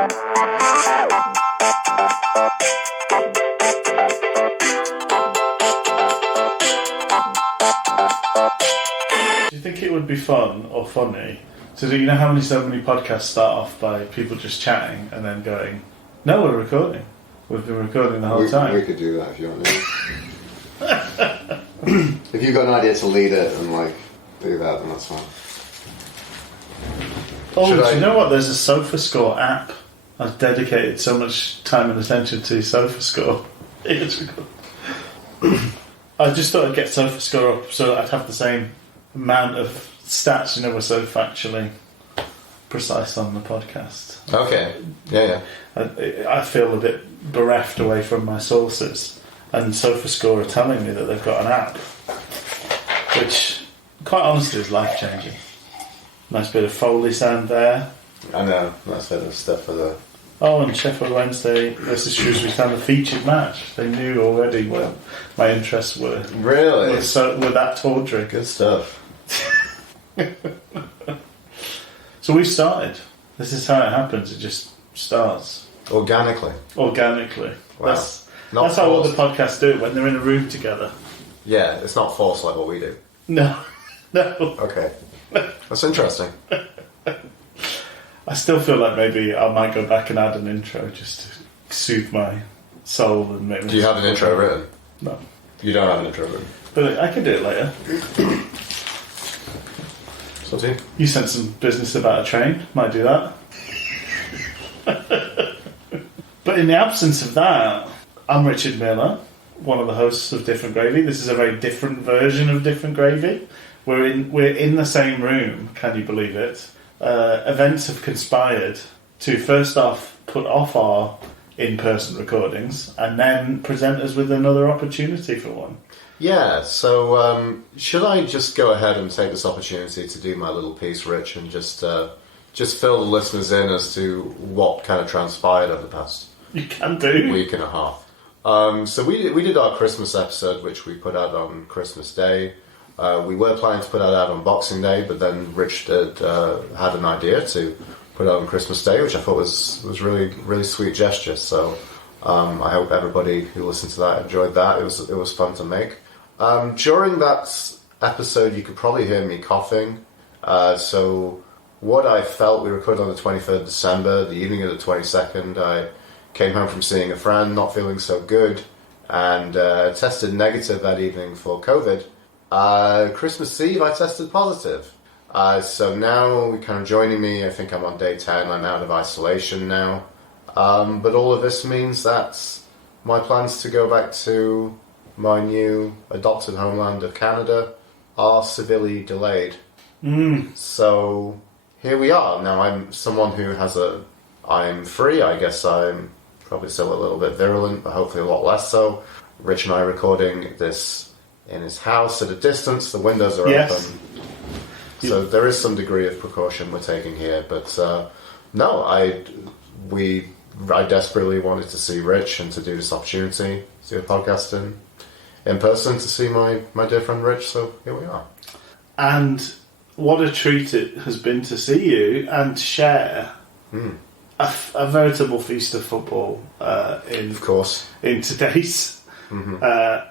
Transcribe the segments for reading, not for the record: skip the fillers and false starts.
Do you think it would be fun or funny to do, so many podcasts start off by people just chatting and then going, no, we're recording. We've been recording the whole time. We could do that if you want to. If you've got an idea to lead it and do that, then that's fine. Oh, do you know what? There's a SofaScore app. I've dedicated so much time and attention to SofaScore. I just thought I'd get SofaScore up so that I'd have the same amount of stats. We're so factually precise on the podcast. Okay. Yeah. I feel a bit bereft away from my sources, and SofaScore are telling me that they've got an app, which, quite honestly, is life changing. Nice bit of Foley sound there. I know. Nice bit of stuff for the. Oh, and Sheffield Wednesday versus Shrewsbury Town, the featured match. They knew already where my interests were. Really? Were that tawdry. Good stuff. So we've started. This is how it happens. It just starts. Organically. Wow. That's how all the podcasts do it when they're in a room together. Yeah, it's not forced like what we do. No. Okay. That's interesting. I still feel like maybe I might go back and add an intro just to soothe my soul and make me... Do you have an intro written? No. You don't have an intro written? But I can do it later. So do you? You sent some business about a train. Might do that. But in the absence of that, I'm Richard Miller, one of the hosts of Different Gravy. This is a very different version of Different Gravy. We're in the same room, can you believe it? Events have conspired to first off put off our in-person recordings and then present us with another opportunity for one. Yeah, so should I just go ahead and take this opportunity to do my little piece, Rich, and just fill the listeners in as to what kind of transpired over the past You can do. week and a half. So we did our Christmas episode, which we put out on Christmas Day. We were planning to put that out on Boxing Day, but then Rich had an idea to put it out on Christmas Day, which I thought was really, really sweet gesture. So I hope everybody who listened to that enjoyed that. It was fun to make. During that episode, you could probably hear me coughing. So what I felt, we recorded on the 23rd of December, the evening of the 22nd. I came home from seeing a friend, not feeling so good, and tested negative that evening for COVID. Christmas Eve, I tested positive. So now, kind of joining me, I think I'm on day 10, I'm out of isolation now. But all of this means that my plans to go back to my new adopted homeland of Canada are severely delayed. So here we are. Now I'm someone who I'm free. I guess I'm probably still a little bit virulent, but hopefully a lot less so. Rich and I are recording this in his house at a distance. The windows are open. So there is some degree of precaution we're taking here. But no, I desperately wanted to see Rich and to do this opportunity, to do a podcast in person, to see my dear friend Rich. So here we are. And what a treat it has been to see you and share a veritable feast of football in today's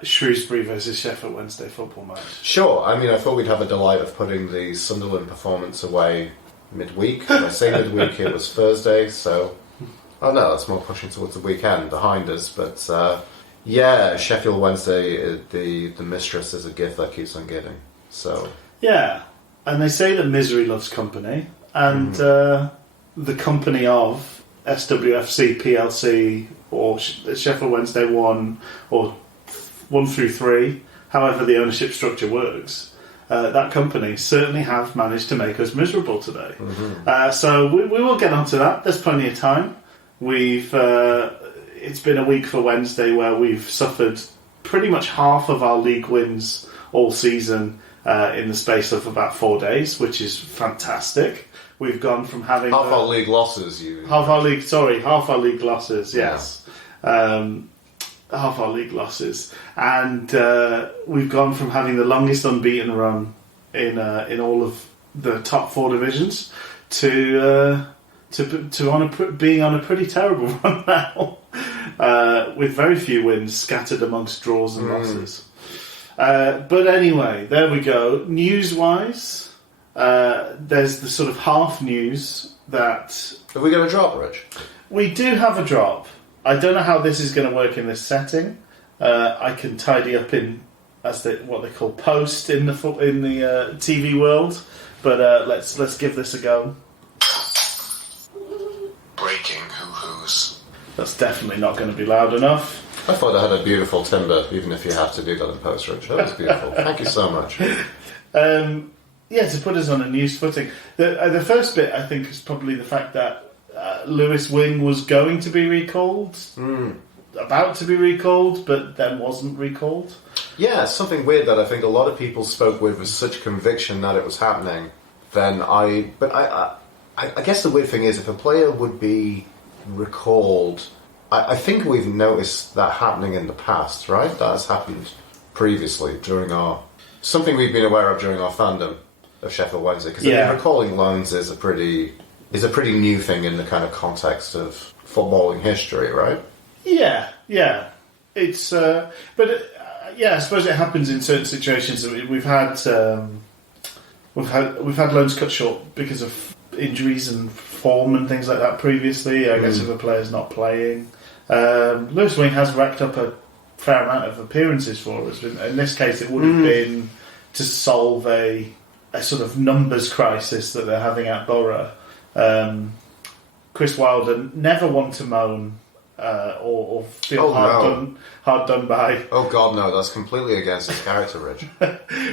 Shrewsbury versus Sheffield Wednesday football match. Sure. I mean, I thought we'd have a delight of putting the Sunderland performance away midweek. When I say midweek, it was Thursday, so... Oh no, that's more pushing towards the weekend behind us, but yeah, Sheffield Wednesday, the mistress is a gift that keeps on giving. So... Yeah. And they say that misery loves company, and the company of SWFC PLC or Sheffield Wednesday 1 or 1 through 3, however the ownership structure works, that company certainly have managed to make us miserable today. So we will get onto that. There's plenty of time. It's been a week for Wednesday where we've suffered pretty much half of our league wins all season in the space of about 4 days, which is fantastic. We've gone from having... Half our league losses, half our league losses, yes. Half our league losses. And we've gone from having the longest unbeaten run in all of the top 4 divisions to being on a pretty terrible run now, with very few wins scattered amongst draws and losses. But anyway, there we go. News-wise, there's the sort of half news that... Have we got a drop, Rich? We do have a drop. I don't know how this is going to work in this setting. I can tidy up in what they call post in the TV world, but let's give this a go. Breaking hoo-hoos. That's definitely not going to be loud enough. I thought I had a beautiful timber, even if you have to do that in post, Rich. That was beautiful. Thank you so much. To put us on a news footing. The first bit, I think, is probably the fact that Lewis Wing was going to be recalled, about to be recalled, but then wasn't recalled. Yeah, something weird that I think a lot of people spoke with such conviction that it was happening. I guess the weird thing is, if a player would be recalled, I think we've noticed that happening in the past, right? That has happened previously during something we've been aware of during our fandom of Sheffield Wednesday. Because recalling loans is a pretty new thing in the kind of context of footballing history, right? Yeah. It's I suppose it happens in certain situations. We've had loans cut short because of injuries and form and things like that previously. I guess if a player's not playing, Lewis Wing has racked up a fair amount of appearances for us. In this case, it would have been to solve a sort of numbers crisis that they're having at Borough. Chris Wilder never want to moan or feel hard done by. Oh God, no! That's completely against his character, Rich.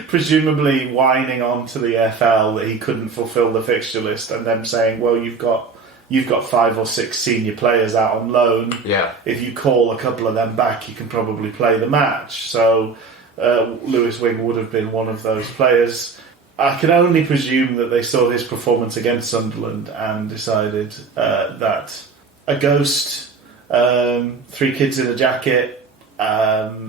Presumably whining on to the FL that he couldn't fulfil the fixture list, and them saying, "Well, you've got 5 or 6 senior players out on loan. Yeah. If you call a couple of them back, you can probably play the match." So Lewis Wing would have been one of those players. I can only presume that they saw his performance against Sunderland and decided that a ghost, 3 kids in a jacket, a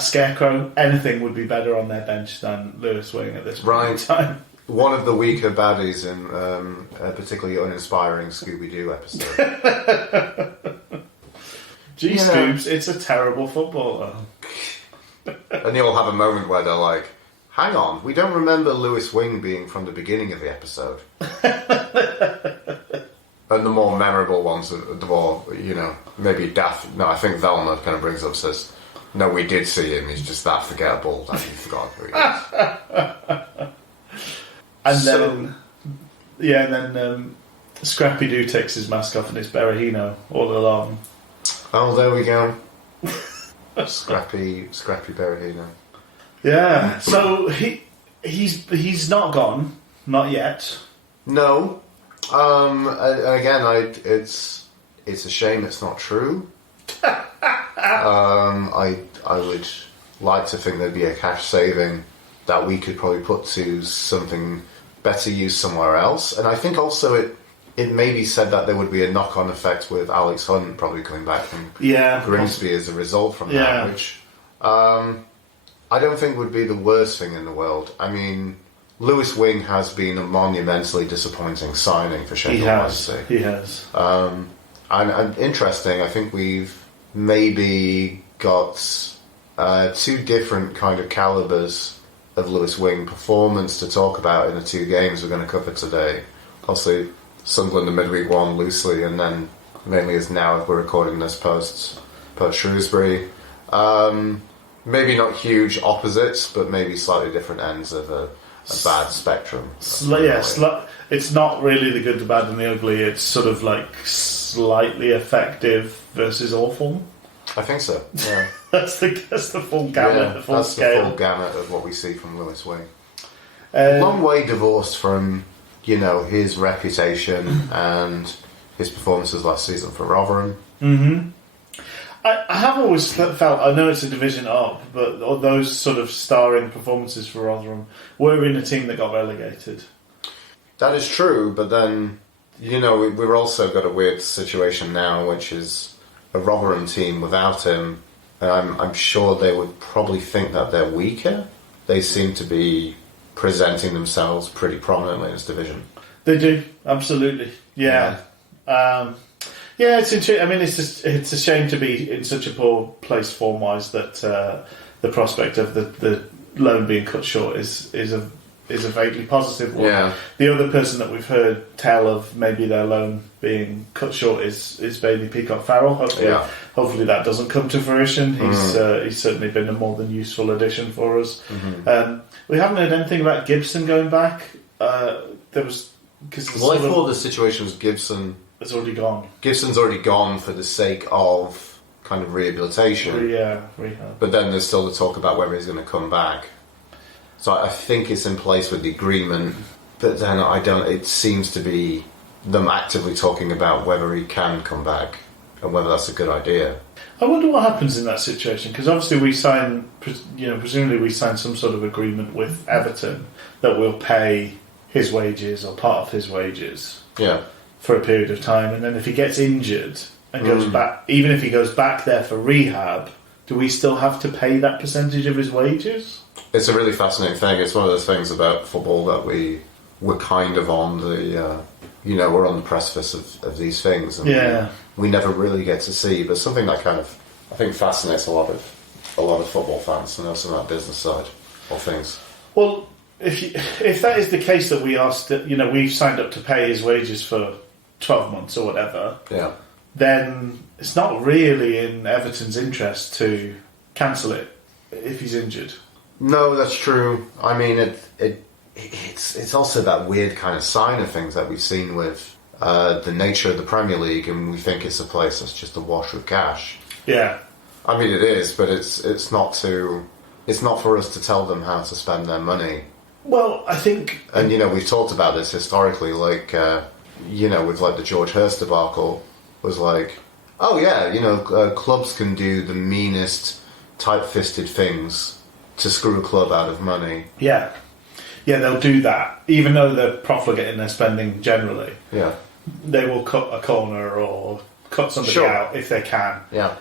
scarecrow, anything would be better on their bench than Lewis Wing at this point in time. One of the weaker baddies in a particularly uninspiring Scooby-Doo episode. Scoops, it's a terrible footballer. And you'll have a moment where they're like, hang on, we don't remember Lewis Wing being from the beginning of the episode. And the more memorable ones, the more, maybe Daft... No, I think Velma kind of brings up, says, no, we did see him, he's just that forgettable that you forgot who he is. And then Scrappy Doo takes his mask off and it's Berahino all along. Oh, there we go. Scrappy Berahino. Yeah, so he's not gone, not yet. No. Again, it's a shame it's not true. I would like to think there'd be a cash saving that we could probably put to something better used somewhere else. And I think also it maybe said that there would be a knock-on effect with Alex Hunt probably coming back from Grimsby as a result from that, which I don't think would be the worst thing in the world. I mean, Lewis Wing has been a monumentally disappointing signing for Sheffield Wednesday. He has. And interesting, I think we've maybe got 2 different kind of calibers of Lewis Wing performance to talk about in the 2 games we're going to cover today. Obviously, Sunderland and midweek one loosely, and then mainly as now if we're recording this post Shrewsbury. Maybe not huge opposites, but maybe slightly different ends of a bad spectrum. It's not really the good, the bad, and the ugly. It's sort of like slightly effective versus awful. I think so. Yeah, that's the full gamut, the full scale. The full gamut of what we see from Lewis Wing. Long way divorced from his reputation and his performances last season for Rotherham. Mm-hmm. I have always felt, I know it's a division up, but those sort of starring performances for Rotherham were in a team that got relegated. That is true, but then, we've also got a weird situation now, which is a Rotherham team without him. And I'm sure they would probably think that they're weaker. They seem to be presenting themselves pretty prominently in this division. They do, absolutely. Yeah. Yeah, it's interesting. I mean, it's a shame to be in such a poor place form-wise that the prospect of the loan being cut short is a vaguely positive one. Yeah. The other person that we've heard tell of maybe their loan being cut short is baby Peacock Farrell. Hopefully that doesn't come to fruition. He's certainly been a more than useful addition for us. We haven't heard anything about Gibson going back. There was I thought the situation was Gibson. It's already gone. Gibson's already gone for the sake of kind of rehabilitation. Rehab. But then there's still the talk about whether he's going to come back. So I think it's in place with the agreement, but then it seems to be them actively talking about whether he can come back and whether that's a good idea. I wonder what happens in that situation, because obviously presumably we sign some sort of agreement with Everton that we'll pay his wages or part of his wages. Yeah. For a period of time, and then if he gets injured and goes back, even if he goes back there for rehab, do we still have to pay that percentage of his wages? It's a really fascinating thing. It's one of those things about football that we're kind of on the, we're on the precipice of these things, and we never really get to see. But something that kind of, I think, fascinates a lot of football fans, and also that business side of things. Well, if that is the case, that we are we've signed up to pay his wages for 12 months or whatever, then it's not really in Everton's interest to cancel it if he's injured. No, that's true. I mean, it's also that weird kind of sign of things that we've seen with the nature of the Premier League, and we think it's a place that's just awash with cash. Yeah. I mean, it is, but it's not for us to tell them how to spend their money. Well, I think... And, we've talked about this historically, like... with like the George Hurst debacle, was like, clubs can do the meanest, tight-fisted things to screw a club out of money. Yeah, they'll do that, even though they're profligate in their spending generally. Yeah, they will cut a corner or cut somebody out if they can. Yeah,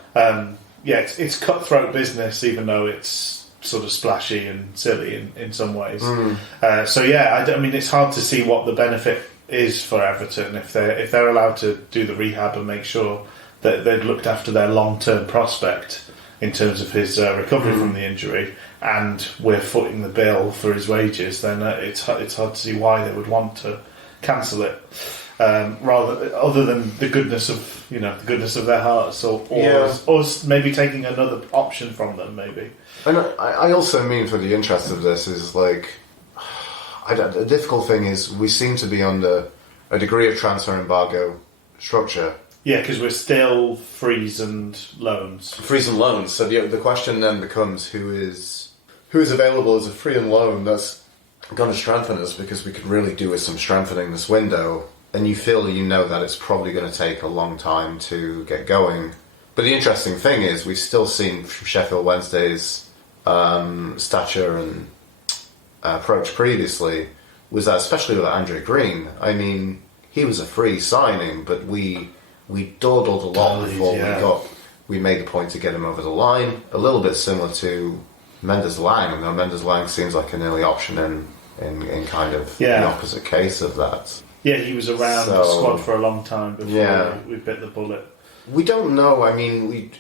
it's cutthroat business, even though it's sort of splashy and silly in some ways. I mean, it's hard to see what the benefit is for Everton if they're allowed to do the rehab and make sure that they've looked after their long-term prospect in terms of his recovery from the injury, and we're footing the bill for his wages. Then it's hard to see why they would want to cancel it, other than the goodness of their hearts, or maybe taking another option from them, maybe. And I also mean, for the interest of this, is like. The difficult thing is we seem to be under a degree of transfer embargo structure. Yeah, because we're still freeze and loans. So the question then becomes who is available as a free and loan that's going to strengthen us, because we could really do with some strengthening this window. And you feel that it's probably going to take a long time to get going. But the interesting thing is we've still seen from Sheffield Wednesday's stature and approach previously was that, especially with Andre Green, I mean, he was a free signing, but we dawdled a lot before we made the point to get him over the line. A little bit similar to Mendes Lang, though Mendes Lang seems like an early option in kind of the opposite case of that. Yeah, he was around the squad for a long time before we bit the bullet. We don't know. I mean,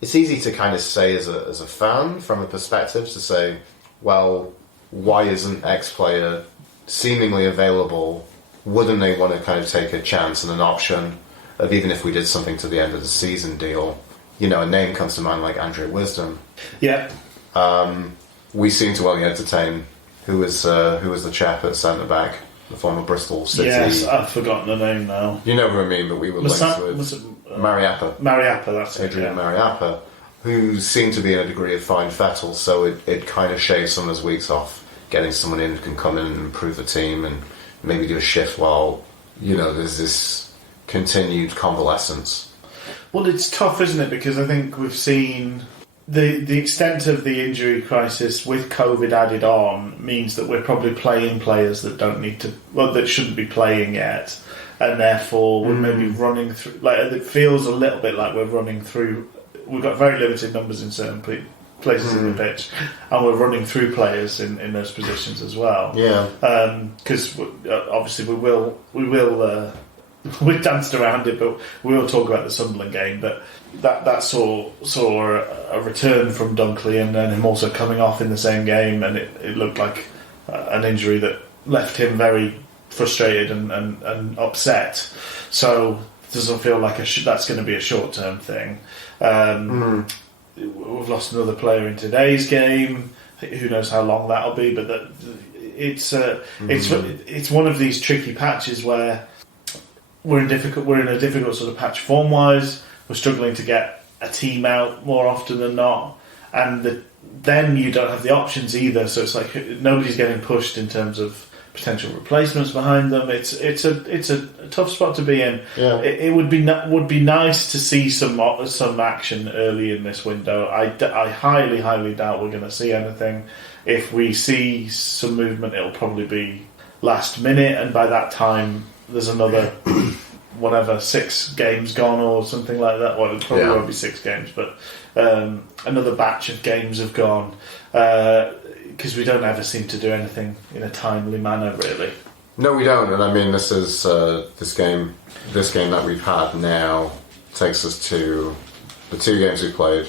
it's easy to kind of say as a fan, from a perspective, to say, well, why isn't X player seemingly available? Wouldn't they want to kind of take a chance and an option of, even if we did something to the end of the season deal? A name comes to mind like Andre Wisdom. Yeah. We seem to only entertain who was the chap at centre back, the former Bristol City. Yes, I've forgotten the name now. You know who I mean, but we were linked with Mariappa. Mariappa, that's Adrian Mariappa, who seemed to be in a degree of fine fettle, so it kind of shaves some of his weeks off, getting someone in who can come in and improve the team and maybe do a shift while, there's this continued convalescence. Well, it's tough, isn't it? Because I think we've seen the extent of the injury crisis with COVID added on means that we're probably playing players that that shouldn't be playing yet, and therefore we're maybe running through. Like, it feels a little bit like we're running through. We've got very limited numbers in certain places in the pitch, and we're running through players in those positions as well. Yeah. Because obviously we danced around it, but we will talk about the Sunderland game. But that saw a return from Dunkley, and then him also coming off in the same game, and it looked like an injury that left him very frustrated and upset. So it doesn't feel like that's going to be a short-term thing. We've lost another player in today's game. Who knows how long that'll be? But it's one of these tricky patches where we're in a difficult sort of patch form-wise. We're struggling to get a team out more often than not, and then you don't have the options either. So it's like nobody's getting pushed in terms of potential replacements behind them. It's a tough spot to be in. Yeah. It would be nice to see some action early in this window. I highly doubt we're going to see anything. If we see some movement, it'll probably be last minute, and by that time there's another 6 games gone or something like that. Well, it probably won't be 6 games, but another batch of games have gone. Because we don't ever seem to do anything in a timely manner, really. No, we don't. And I mean, this is this game that we've had now takes us to the 2 games we played.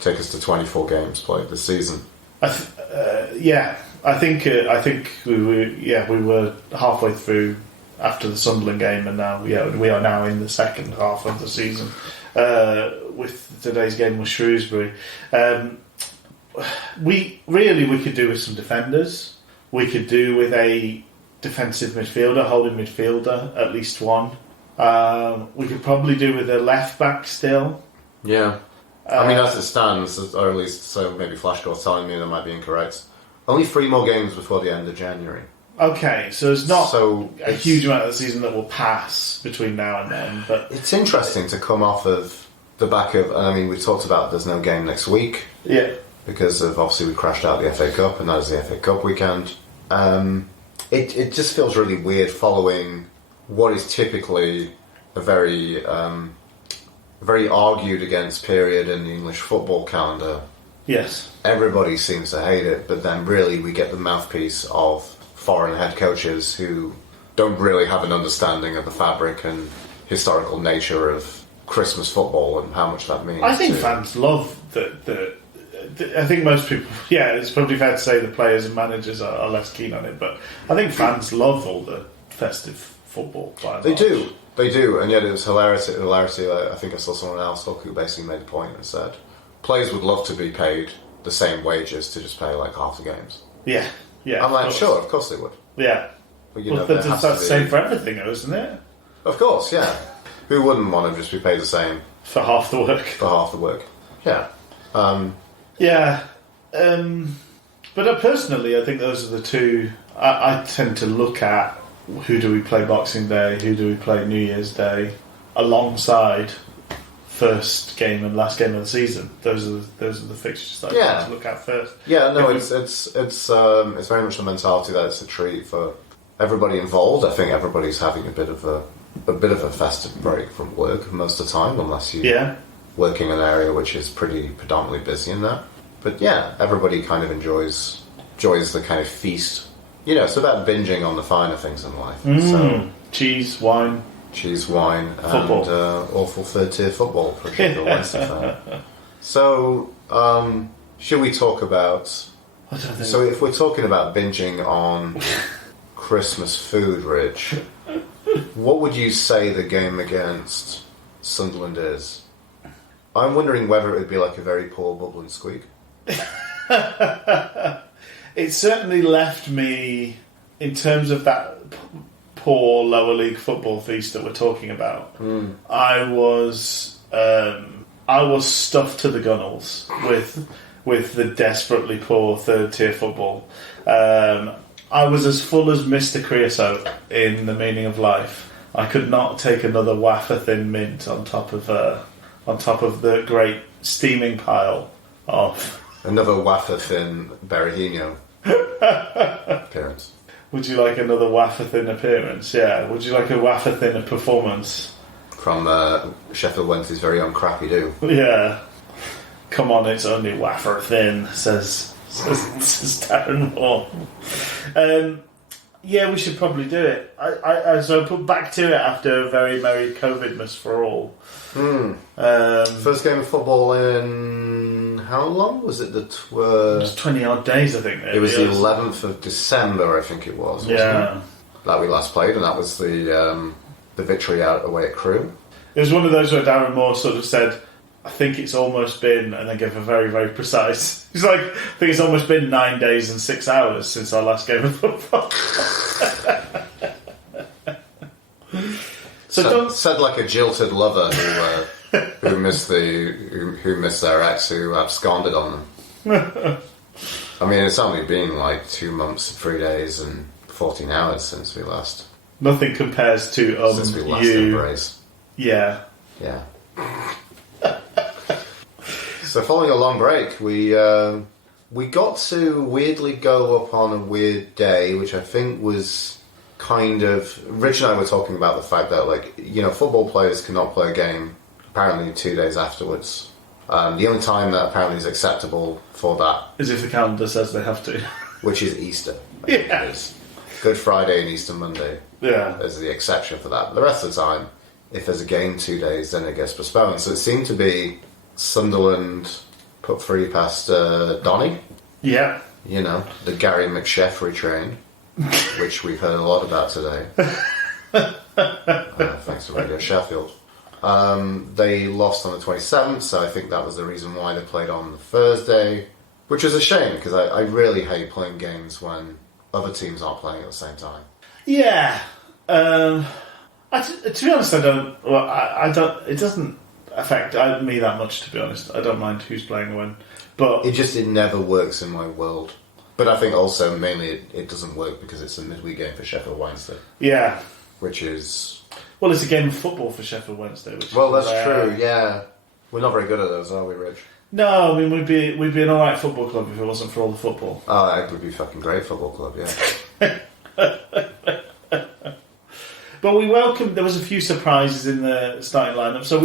Take us to 24 games played this season. I think we were halfway through after the Sunderland game, and now we are now in the second half of the season with today's game with Shrewsbury. We could do with some defenders. We could do with a defensive midfielder, holding midfielder, at least one. We could probably do with a left back still. Yeah. I mean, as it stands, or at least so maybe Flashcore's telling me that might be incorrect. Only 3 more games before the end of January. Okay, so it's not a huge amount of the season that will pass between now and then. But it's interesting to come off of the back of. I mean, we talked about there's no game next week. Yeah. Because of obviously we crashed out the FA Cup, and that is the FA Cup weekend. It just feels really weird following what is typically a very argued against period in the English football calendar. Yes. Everybody seems to hate it, but then really we get the mouthpiece of foreign head coaches who don't really have an understanding of the fabric and historical nature of Christmas football and how much that means. I think fans love I think most people, it's probably fair to say the players and managers are less keen on it, but I think fans love all the festive football. They do, and yet it was hilarity. I think I saw someone else who basically made the point and said players would love to be paid the same wages to just play like half the games. Yeah. I'm like, sure, of course they would. Yeah. But that's the same for everything, though, isn't it? Of course, yeah. Who wouldn't want to just be paid the same for half the work? Yeah. But personally, I think those are the 2 I tend to look at. Who do we play Boxing Day? Who do we play New Year's Day? Alongside first game and last game of the season. Those are the fixtures that I tend to look at first. Yeah, no, it's very much the mentality that it's a treat for everybody involved. I think everybody's having a bit of a festive break from work most of the time, unless you working in an area which is pretty predominantly busy in that. But yeah, everybody kind of enjoys the kind of feast. You know, it's about binging on the finer things in life. So cheese, wine, football. And awful third-tier football for a Sheffield Wednesday fan. So, should we talk about... So if we're talking about binging on Christmas food, Rich, what would you say the game against Sunderland is? I'm wondering whether it would be like a very poor bubble and squeak. It certainly left me, in terms of that poor lower league football feast that we're talking about, I was stuffed to the gunnels with the desperately poor third tier football. I was as full as Mr. Creosote in The Meaning of Life. I could not take another wafer thin mint on top of the great steaming pile of... Another wafer thin Berahino appearance. Would you like another wafer thin appearance? Yeah. Would you like a wafer thin performance? From Sheffield Wednesday's very own Crappy Do. Yeah. Come on, it's only wafer thin, says Darren Moore. Yeah, we should probably do it. So I put back to it after a very merry COVID-mas for all. First game of football in how long was it? It was 20 odd days, I think. It was the 11th of December, I think it was. Wasn't it? That we last played, and that was the victory out away at Crewe. It was one of those where Darren Moore sort of said, I think it's almost been, and then gave a very, very precise. He's like, I think it's almost been 9 days and 6 hours since our last game of football. Said like a jilted lover who missed their ex, who absconded on them. I mean, it's only been like 2 months, 3 days, and 14 hours since we last. Nothing compares to since we last embraced. Yeah. Yeah. So following a long break, we got to weirdly go up on a weird day, which I think was kind of... Rich and I were talking about the fact that, like, you know, football players cannot play a game apparently 2 days afterwards. The only time that apparently is acceptable for that is if the calendar says they have to. Which is Easter. Yeah. It is. Good Friday and Easter Monday. Yeah. Is the exception for that. But the rest of the time, if there's a game 2 days, then it gets postponed. So it seemed to be Sunderland put 3 past Donny. Yeah. You know, the Gary McSheffrey train, which we've heard a lot about today. Thanks to Radio Sheffield. They lost on the 27th, so I think that was the reason why they played on the Thursday, which is a shame, because I really hate playing games when other teams aren't playing at the same time. Yeah. To be honest, I don't... Well, I don't... It doesn't affect me that much, to be honest. I don't mind who's playing when. But it never works in my world. But I think also mainly it doesn't work because it's a midweek game for Sheffield Wednesday. Yeah. Which is... Well, it's a game of football for Sheffield Wednesday. Which well, that's true, yeah. We're not very good at those, are we, Rich? No, I mean, we'd be an alright football club if it wasn't for all the football. Oh, it would be a fucking great football club, yeah. But we welcomed... There was a few surprises in the starting lineup. So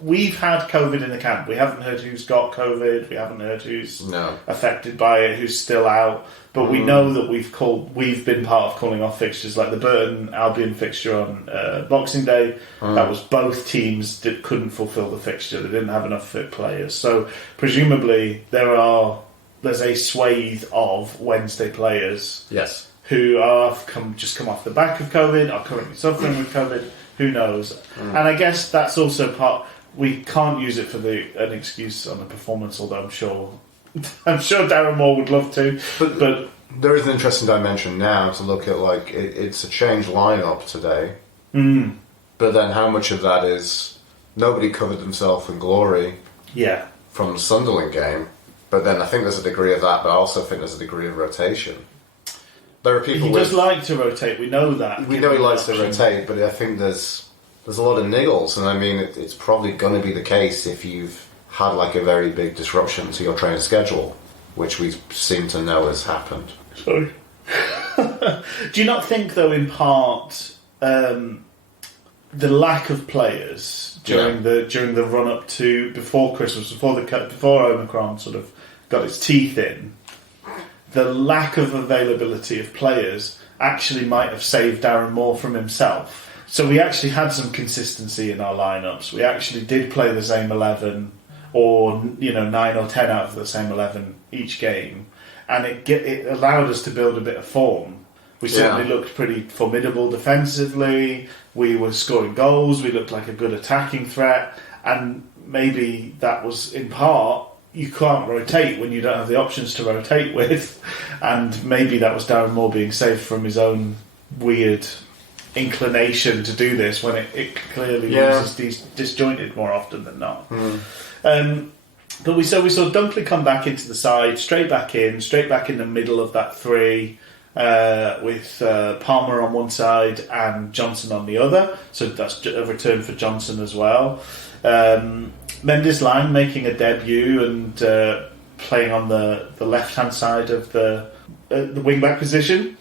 we've had COVID in the camp. We haven't heard who's got COVID. We haven't heard who's affected by it, who's still out. But we know that we've been part of calling off fixtures, like the Burton Albion fixture on Boxing Day. That was both teams that couldn't fulfil the fixture. They didn't have enough fit players. So presumably there's a swathe of Wednesday players. Yes. Who are just come off the back of COVID, are currently suffering with COVID. Who knows? And I guess that's also part. We can't use it for an excuse on a performance, although I'm sure Darren Moore would love to. But there is an interesting dimension now to look at. Like it's a changed lineup today. But then how much of that is nobody covered themselves in glory? Yeah. From the Sunderland game, but then I think there's a degree of that, but I also think there's a degree of rotation. There are people. He does like to rotate. We know that. We know he likes to rotate, but I think there's a lot of niggles, and I mean it's probably going to be the case if you've had like a very big disruption to your training schedule, which we seem to know has happened. Sorry. Do you not think, though, in part, the lack of players during the run up to before Christmas, before Omicron sort of got its teeth in? The lack of availability of players actually might have saved Darren Moore from himself. So we actually had some consistency in our lineups. We actually did play the same 11, or 9 or 10 out of the same 11 each game, and it allowed us to build a bit of form. We certainly looked pretty formidable defensively. We were scoring goals. We looked like a good attacking threat, and maybe that was in part. You can't rotate when you don't have the options to rotate with, and maybe that was Darren Moore being saved from his own weird inclination to do this when it clearly loses disjointed more often than not. But we saw Dunkley come back into the side, straight back in the middle of that three, with Palmer on one side and Johnson on the other. So that's a return for Johnson as well. Mendes Lang making a debut and playing on the left-hand side of the wing-back position.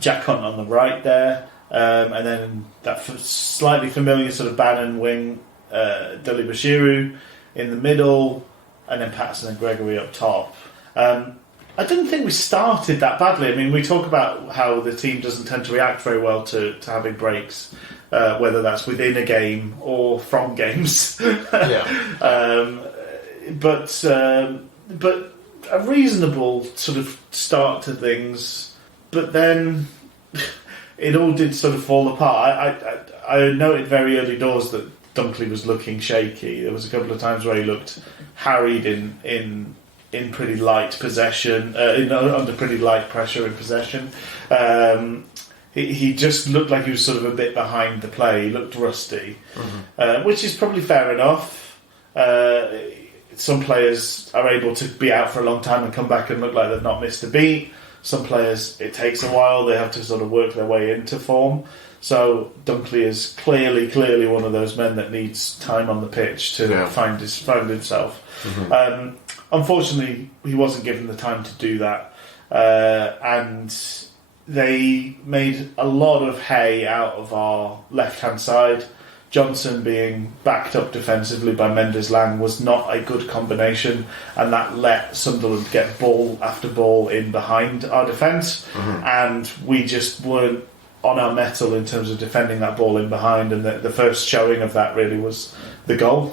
Jack Hunt on the right there. And then that slightly familiar sort of Bannon wing, Deli Bashiru. in the middle, and then Patterson and Gregory up top. I didn't think we started that badly. I mean, we talk about how the team doesn't tend to react very well to having breaks, whether that's within a game or from games. But a reasonable sort of start to things, but then it all did sort of fall apart. I noted very early doors that Dunkley was looking shaky. There was a couple of times where he looked harried in pretty light possession, under pretty light pressure in possession. He just looked like he was sort of a bit behind the play. He looked rusty, which is probably fair enough. Some players are able to be out for a long time and come back and look like they've not missed a beat. Some players, it takes a while. They have to sort of work their way into form. So Dunkley is clearly one of those men that needs time on the pitch to find himself. Unfortunately, he wasn't given the time to do that. And they made a lot of hay out of our left-hand side. Johnson being backed up defensively by Mendes-Lang was not a good combination, and that let Sunderland get ball after ball in behind our defence, and we just weren't on our mettle in terms of defending that ball in behind, and the first showing of that really was the goal,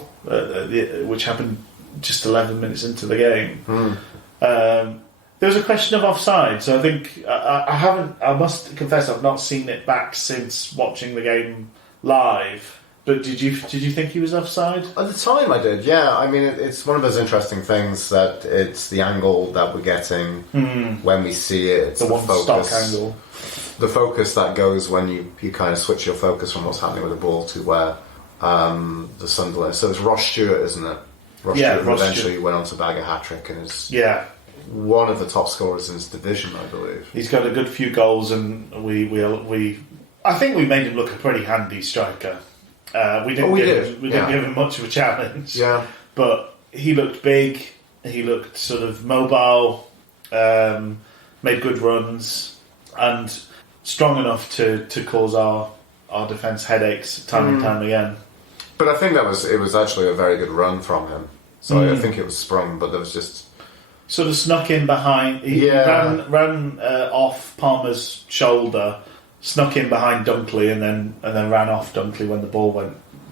which happened just 11 minutes into the game. There was a question of offside, so I think I must confess I've not seen it back since watching the game live. But did you think he was offside? At the time I did, yeah. I mean, it's one of those interesting things that it's the angle that we're getting when we see it. It's the one focus, stock angle. The focus that goes when you kind of switch your focus from what's happening with the ball to where the Sunderland. So it's Ross Stewart, isn't it? Ross Stewart, who eventually went on to bag a hat-trick and is one of the top scorers in his division, I believe. He's got a good few goals, and we I think we made him look a pretty handy striker. We didn't give him much of a challenge. Yeah. But he looked big, he looked sort of mobile, made good runs, and strong enough to cause our defence headaches time and time again. But I think it was actually a very good run from him. So I think it was sprung, but there was just sort of snuck in behind. He ran off Palmer's shoulder, snuck in behind Dunkley, and then ran off Dunkley when the ball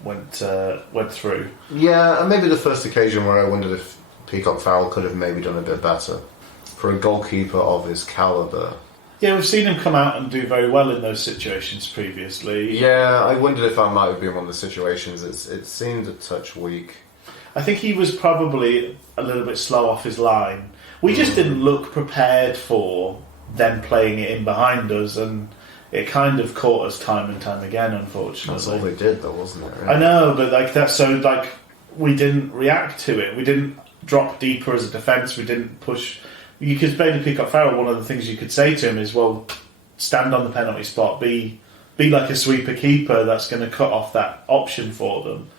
went through. Yeah, and maybe the first occasion where I wondered if Peacock Farrell could have maybe done a bit better for a goalkeeper of his calibre. Yeah, we've seen him come out and do very well in those situations previously. Yeah, I wondered if I might have been one of the situations. It seemed a touch weak. I think he was probably a little bit slow off his line. We just didn't look prepared for them playing it in behind us, and it kind of caught us time and time again, unfortunately. That's all they did, though, wasn't it? Really? I know, but we didn't react to it. We didn't drop deeper as a defence. We didn't push. You could play the Peacock Farrell. One of the things you could say to him is, well, stand on the penalty spot. Be like a sweeper keeper that's going to cut off that option for them.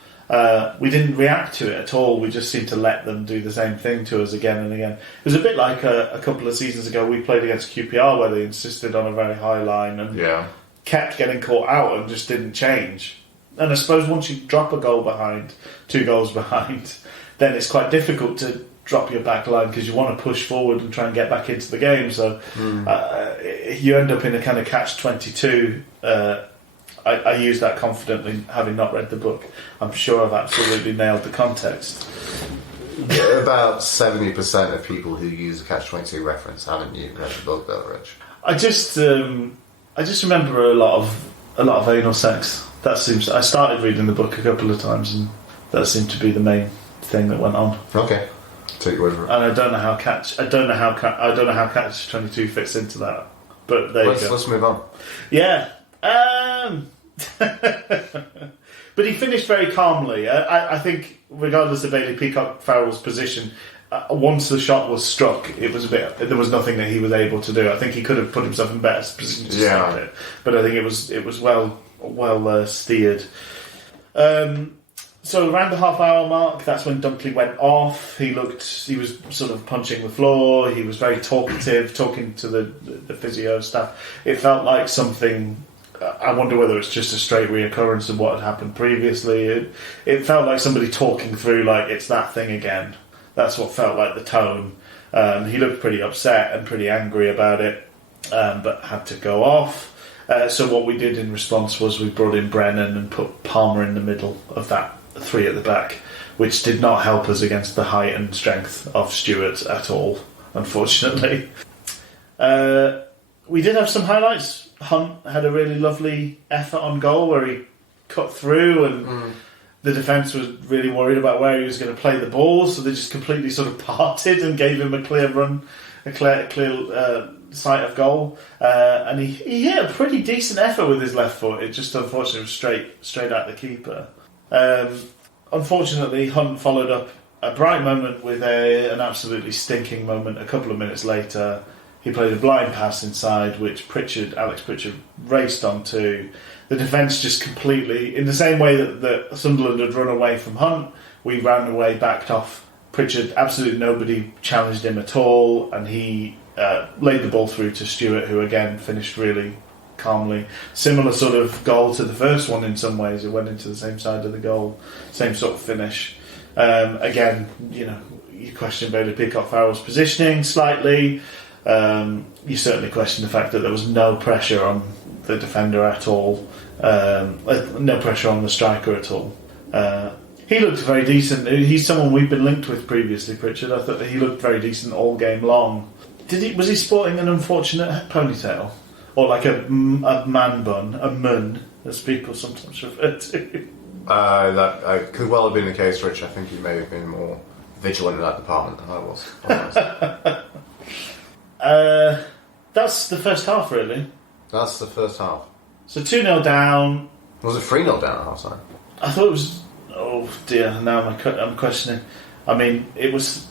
We didn't react to it at all. We just seemed to let them do the same thing to us again and again. It was a bit like a couple of seasons ago we played against QPR, where they insisted on a very high line and kept getting caught out and just didn't change. And I suppose once you drop a goal behind, 2 goals behind, then it's quite difficult to drop your back line because you want to push forward and try and get back into the game. So you end up in a kind of catch-22. I use that confidently, having not read the book. I'm sure I've absolutely nailed the context. About 70% of people who use a catch-22 reference haven't read the book, though, Rich. I just remember a lot of anal sex. That seems. I started reading the book a couple of times, and that seemed to be the main thing that went on. Okay, take your word for it. And I don't know how catch-22 fits into that. But there you go. Let's move on. Yeah. But he finished very calmly. I think, regardless of Bailey Peacock Farrell's position, once the shot was struck, there was nothing that he was able to do. I think he could have put himself in better position to stop it, but I think it was well steered. So around the half-hour mark, that's when Dunkley went off. He was sort of punching the floor. He was very talkative, talking to the physio staff. It felt like something I wonder whether it's just a straight reoccurrence of what had happened previously. It felt like somebody talking through, like, it's that thing again. That's what felt like the tone. He looked pretty upset and pretty angry about it, but had to go off. So what we did in response was we brought in Brennan and put Palmer in the middle of that three at the back, which did not help us against the height and strength of Stewart at all, unfortunately. We did have some highlights. Hunt had a really lovely effort on goal where he cut through, and the defence was really worried about where he was going to play the ball, so they just completely sort of parted and gave him a clear run, a clear sight of goal. And he hit a pretty decent effort with his left foot. It just unfortunately was straight at the keeper. Unfortunately, Hunt followed up a bright moment with an absolutely stinking moment a couple of minutes later. He played a blind pass inside, which Alex Pritchard raced onto. The defence just completely, in the same way that Sunderland had run away from Hunt, we ran away, backed off. Pritchard, absolutely nobody challenged him at all, and he laid the ball through to Stewart, who again finished really calmly. Similar sort of goal to the first one in some ways. It went into the same side of the goal, same sort of finish. Again, you question Bailey Peacock-Farrell's positioning slightly. You certainly question the fact that there was no pressure on the defender at all, no pressure on the striker at all. He looked very decent. He's someone we've been linked with previously, Pritchard. I thought he looked very decent all game long. Was he sporting an unfortunate ponytail? Or like a man bun, a mun, as people sometimes refer to? That could well have been the case, Rich. I think he may have been more vigilant in that department than I was. That's the first half, really. That's the first half. So 2-0 down. Was it 3-0 down at half time? I thought it was... Oh dear, now I'm questioning. I mean, it was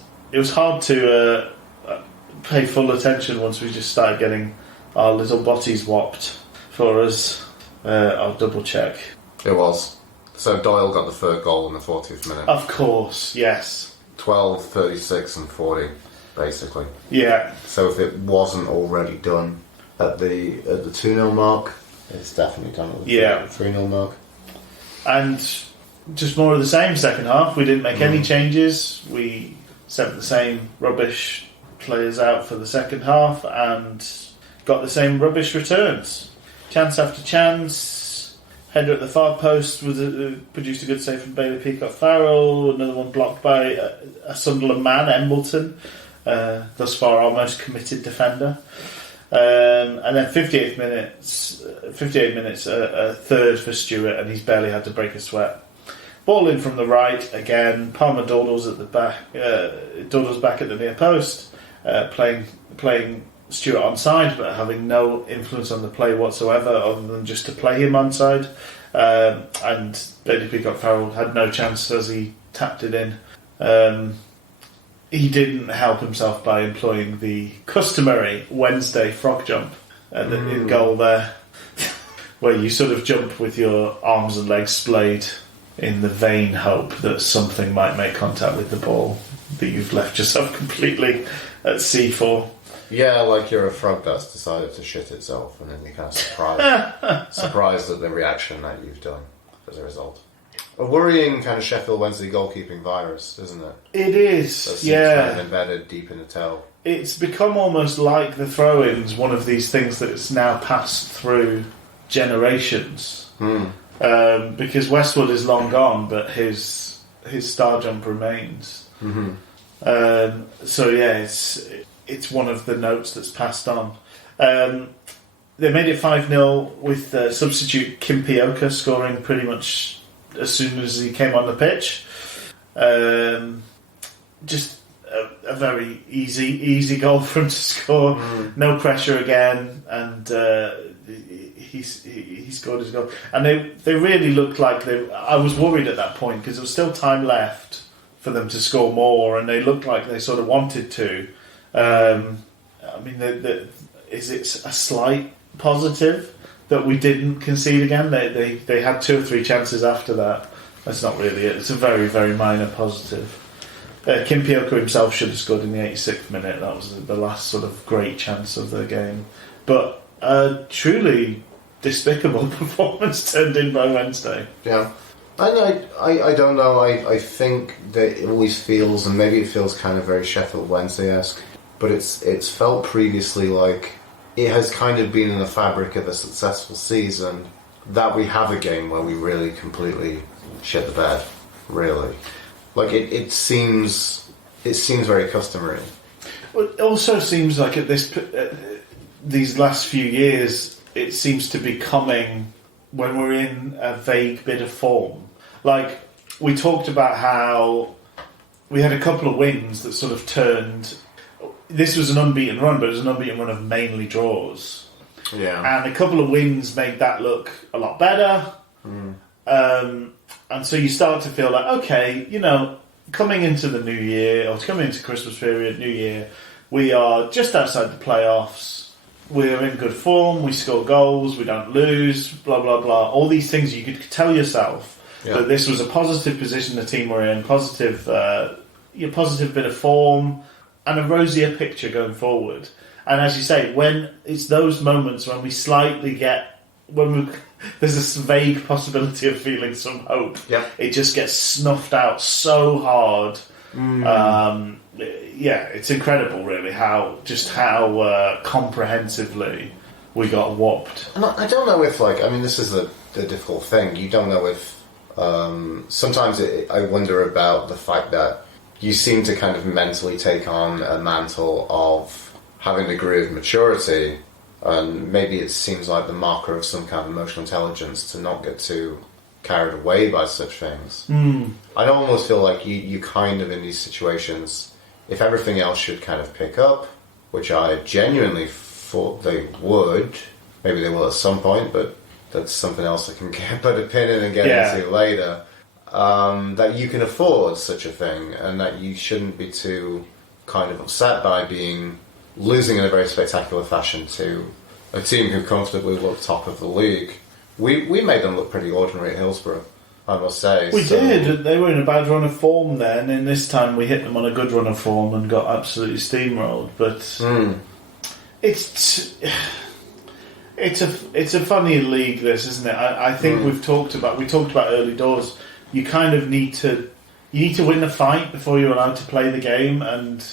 hard to pay full attention once we just started getting our little botties whopped for us. I'll double check. It was. So Doyle got the third goal in the 40th minute. Of course, yes. 12, 36 and 40, basically. Yeah. So if it wasn't already done at the 2-0 mark, it's definitely done at the 3-0 mark. And just more of the same second half. We didn't make any changes. We sent the same rubbish players out for the second half and got the same rubbish returns. Chance after chance. Header at the far post produced a good save from Bailey Peacock-Farrell. Another one blocked by a Sunderland man, Embleton. Thus far our most committed defender. And then 58 minutes, a third for Stewart, and he's barely had to break a sweat. Ball in from the right again. Palmer dawdles at the back. Dawdles back at the near post, playing Stewart onside, but having no influence on the play whatsoever, other than just to play him onside. And Bailey Peacock-Farrell had no chance as he tapped it in. He didn't help himself by employing the customary Wednesday frog jump in goal there, where you sort of jump with your arms and legs splayed in the vain hope that something might make contact with the ball that you've left yourself completely at sea for. Yeah, like you're a frog that's decided to shit itself, and then you're kind of surprised at the reaction that you've done as a result. A worrying kind of Sheffield Wednesday goalkeeping virus, isn't it? It is, that seems yeah. kind of embedded deep in the toe. It's become almost like the throw-ins, one of these things that's now passed through generations. Because Westwood is long gone, but his star jump remains. So yeah, it's one of the notes that's passed on. They made it 5-0 with substitute Kim Pioka scoring pretty much as soon as he came on the pitch. Just a very easy goal for him to score. No pressure again, and he scored his goal. And they really looked like I was worried at that point because there was still time left for them to score more, and they looked like they sort of wanted to. I mean, is it a slight positive that we didn't concede again? They had 2 or 3 chances after that. That's not really it. It's a very, very minor positive. Kim Pioka himself should have scored in the 86th minute. That was the last sort of great chance of the game. But truly despicable performance turned in by Wednesday. Yeah. I don't know. I think that it always feels, and maybe it feels kind of very Sheffield Wednesday-esque, but it's felt previously like it has kind of been in the fabric of a successful season that we have a game where we really completely shit the bed. Really, like it seems very customary. Well, it also seems like at these last few years, it seems to be coming when we're in a vague bit of form. Like, we talked about how we had a couple of wins that sort of turned... This was an unbeaten run, but it was an unbeaten run of mainly draws. Yeah. And a couple of wins made that look a lot better. And so you start to feel like, okay, coming into the new year, or coming into Christmas period, New Year, we are just outside the playoffs. We're in good form. We score goals. We don't lose. Blah blah blah. All these things you could tell yourself that this was a positive position the team were in, positive bit of form, and a rosier picture going forward. And as you say, when it's those moments when we slightly there's this vague possibility of feeling some hope. Yeah. It just gets snuffed out so hard. It's incredible, really, how comprehensively we got whopped. And I don't know if, this is the difficult thing. You don't know if... sometimes I wonder about the fact that you seem to kind of mentally take on a mantle of having a degree of maturity, and maybe it seems like the marker of some kind of emotional intelligence to not get too carried away by such things. I almost feel like you kind of, in these situations, if everything else should kind of pick up, which I genuinely thought they would, maybe they will at some point, but that's something else I can put a pin in and get into later, that you can afford such a thing, and that you shouldn't be too kind of upset by losing in a very spectacular fashion to a team who comfortably looked top of the league. We made them look pretty ordinary at Hillsborough, I must say. We did. They were in a bad run of form then, and this time we hit them on a good run of form and got absolutely steamrolled. But it's a funny league, this, isn't it? I think we talked about early doors. You kind of need to win the fight before you're allowed to play the game, and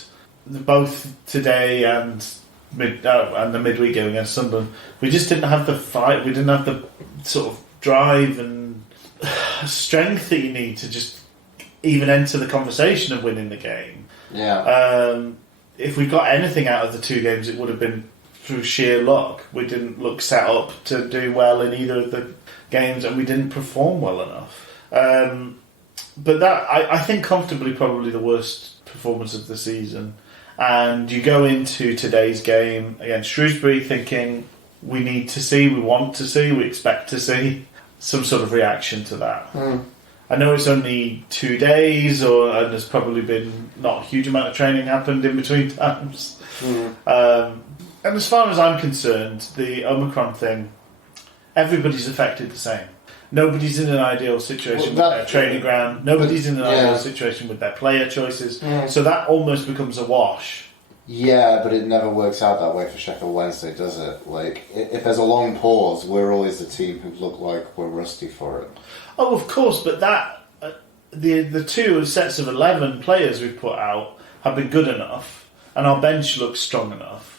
both today and the midweek game against Sunderland, we just didn't have the fight. We didn't have the sort of drive and strength that you need to just even enter the conversation of winning the game. Yeah. If we got anything out of the two games, it would have been through sheer luck. We didn't look set up to do well in either of the games, and we didn't perform well enough. But that, I think, comfortably probably the worst performance of the season. And you go into today's game against Shrewsbury thinking we need to see, we want to see, we expect to see some sort of reaction to that. I know it's only 2 days, and there's probably been not a huge amount of training happened in between times. And as far as I'm concerned, the Omicron thing, everybody's affected the same. Nobody's in an ideal situation with their training ground. Nobody's in an ideal situation with their player choices. So that almost becomes a wash. Yeah, but it never works out that way for Sheffield Wednesday, does it? Like, if there's a long pause, we're always the team who look like we're rusty for it. Oh, of course, but that the two sets of 11 players we've put out have been good enough, and our bench looks strong enough.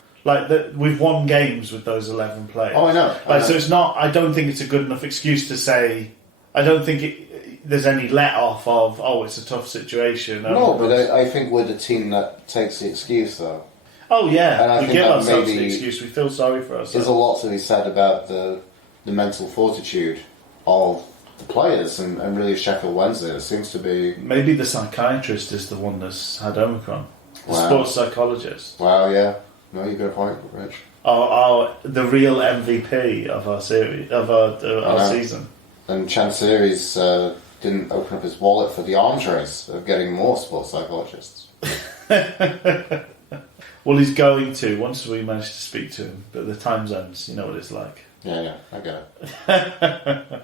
We've won games with those 11 players. Oh, I know. So it's not. I don't think it's a good enough excuse to say. I don't think there's any let off of. Oh, it's a tough situation. No, but I think we're the team that takes the excuse, though. Oh yeah, and I we think give that ourselves maybe the excuse. We feel sorry for ourselves. There's a lot to be said about the mental fortitude of the players and really Sheffield Wednesday. It seems to be. Maybe the psychiatrist is the one that's had Omicron. The sports psychologist. Wow, yeah. No, you got a point, Rich. The real MVP of our series, of our season. And Chancery's didn't open up his wallet for the arms race of getting more sports psychologists. Well, he's going to, once we manage to speak to him, but the time zones, you know what it's like. Yeah, I get it.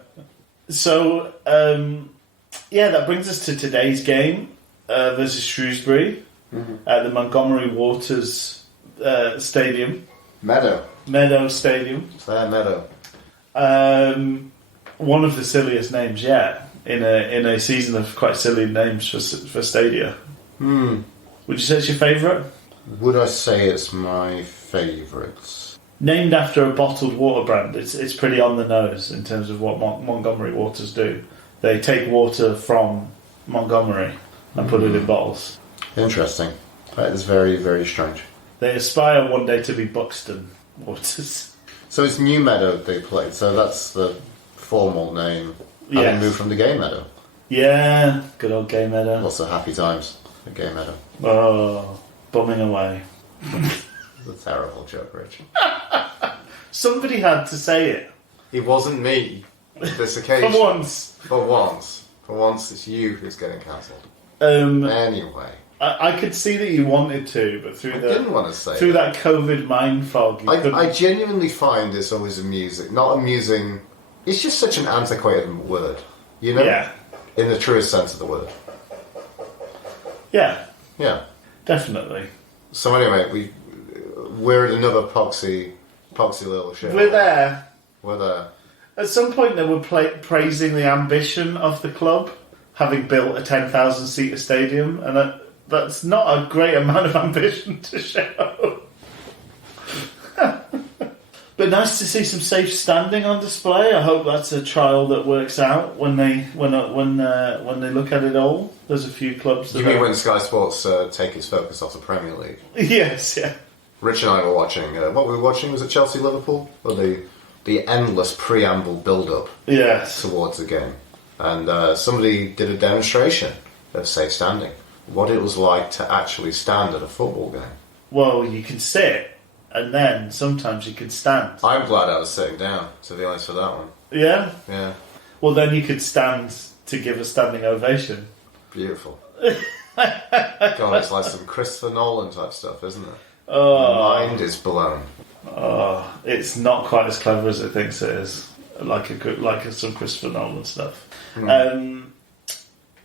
So, that brings us to today's game versus Shrewsbury at the Montgomery Waters Stadium. Meadow Stadium. Fair Meadow. One of the silliest names yet in a season of quite silly names for stadia. Would you say it's your favourite? Would I say it's my favourite? Named after a bottled water brand, it's pretty on the nose in terms of what Montgomery Waters do. They take water from Montgomery and put it in bottles. Interesting. That is very, very strange. They aspire one day to be Buxton Waters. So it's New Meadow they played, so that's the formal name. Having Yes. moved from the Gay Meadow. Yeah, good old Gay Meadow. Lots of happy times at Gay Meadow. Oh, bumming away. It's a terrible joke, Rich. Somebody had to say it. It wasn't me this occasion. For once. For once. For once, it's you who's getting cancelled. Anyway. I could see that you wanted to, but I didn't want to say through that COVID mind fog, you couldn't. I genuinely find it's always amusing. Not amusing. It's just such an antiquated word. You know? Yeah. In the truest sense of the word. Yeah, Yeah. definitely. So anyway, we're at another poxy little show. We're there. We're there. At some point, they were praising the ambition of the club, having built a 10,000-seater stadium, and that's not a great amount of ambition to show. But nice to see some safe standing on display. I hope that's a trial that works out when they look at it all. There's a few clubs that You mean when Sky Sports take its focus off the Premier League? Yes, yeah. Rich and I were watching. What we were watching was it Chelsea Liverpool, or the endless preamble build-up Yes. towards the game, and somebody did a demonstration of safe standing. What it was like to actually stand at a football game. Well, you can sit, and then sometimes you can stand. I'm glad I was sitting down, to be honest, for that one. Yeah? Yeah, Well, then you could stand to give a standing ovation. beautiful. God, it's like some Christopher Nolan type stuff, isn't it? Oh, Mind is blown. it's not quite as clever as it thinks it is. Like some Christopher Nolan stuff.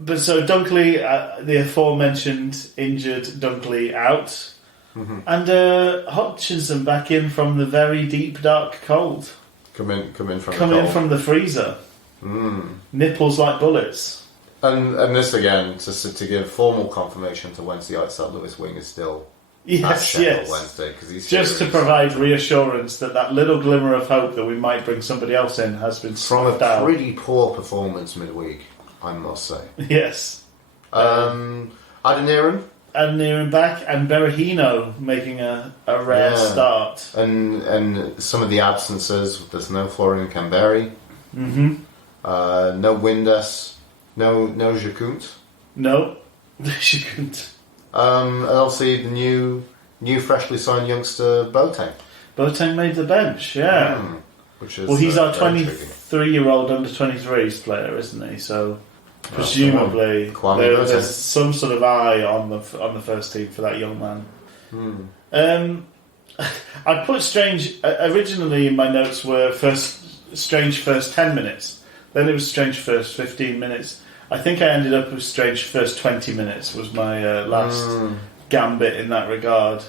But so Dunkley, the aforementioned injured Dunkley out. And Hutchinson back in from the very deep, dark cold. Come in from the Coming in cold. from the freezer. Nipples like bullets. And this again, to give formal confirmation to Wednesdayite that Lewis Wing is still at Yes, Sheffield yes. Wednesday, because he's Just to here. provide reassurance that little glimmer of hope that we might bring somebody else in has been From snuffed a out. pretty poor performance midweek, I must say. Yes. Adeniran And near and back, and Berahino making a rare start. and some of the absences. There's no Florian Camberi. Mm-hmm. No Windes. No Jacunt. No, she couldn't. And obviously the new freshly signed youngster Boateng. Boateng made the bench, yeah. Which is Well, he's our very intriguing. 23-year-old under-23s player, isn't he? So presumably Kwame there's Boateng. some sort of eye on the first team for that young man. I put Strange originally in my notes were Strange first 10 minutes, then it was Strange first 15 minutes. I think I ended up with Strange first 20 minutes was my last gambit in that regard.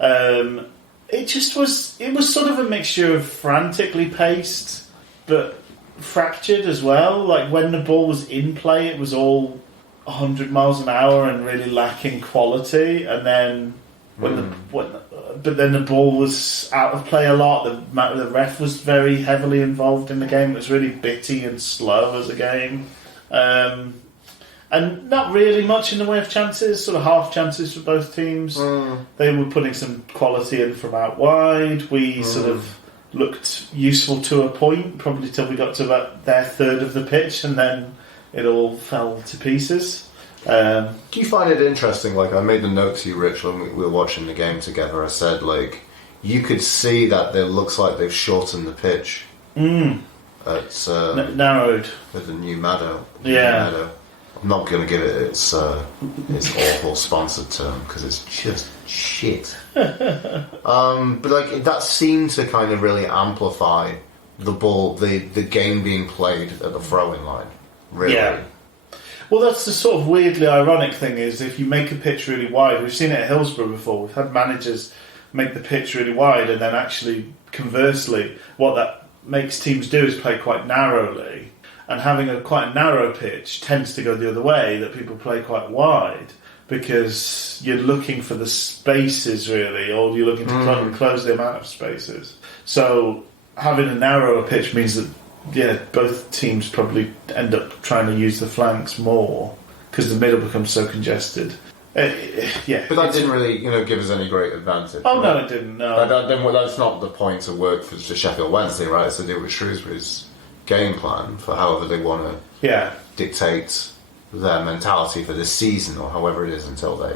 It was sort of a mixture of frantically paced but fractured as well. Like when the ball was in play, it was all 100 miles an hour and really lacking quality, and then but then the ball was out of play a lot. The ref was very heavily involved in the game. It was really bitty and slow as a game. And not really much in the way of chances, sort of half chances for both teams. They were putting some quality in from out wide. We sort of looked useful to a point, probably till we got to about their third of the pitch, and then it all fell to pieces. Do you find it interesting? Like, I made the note to you, Rich, when we were watching the game together. I said, like, you could see that it looks like they've shortened the pitch. At Narrowed. with the new Meadow. Yeah. Meadow. I'm not going to give it its awful sponsored term because it's just shit. But like that seemed to kind of really amplify the ball, the game being played at the throwing line. Really. Yeah. Well, that's the sort of weirdly ironic thing is if you make a pitch really wide, we've seen it at Hillsborough before, we've had managers make the pitch really wide and then actually conversely what that makes teams do is play quite narrowly, and having a quite narrow pitch tends to go the other way, that people play quite wide, because you're looking for the spaces, really, or you're looking to close the amount of spaces. So having a narrower pitch means that, both teams probably end up trying to use the flanks more, because the middle becomes so congested. But that didn't really, give us any great advantage. Oh, no, it didn't, no. That's not the point to work for Sheffield Wednesday, right? It's to do with Shrewsbury's game plan for however they want to dictate their mentality for this season, or however it is until they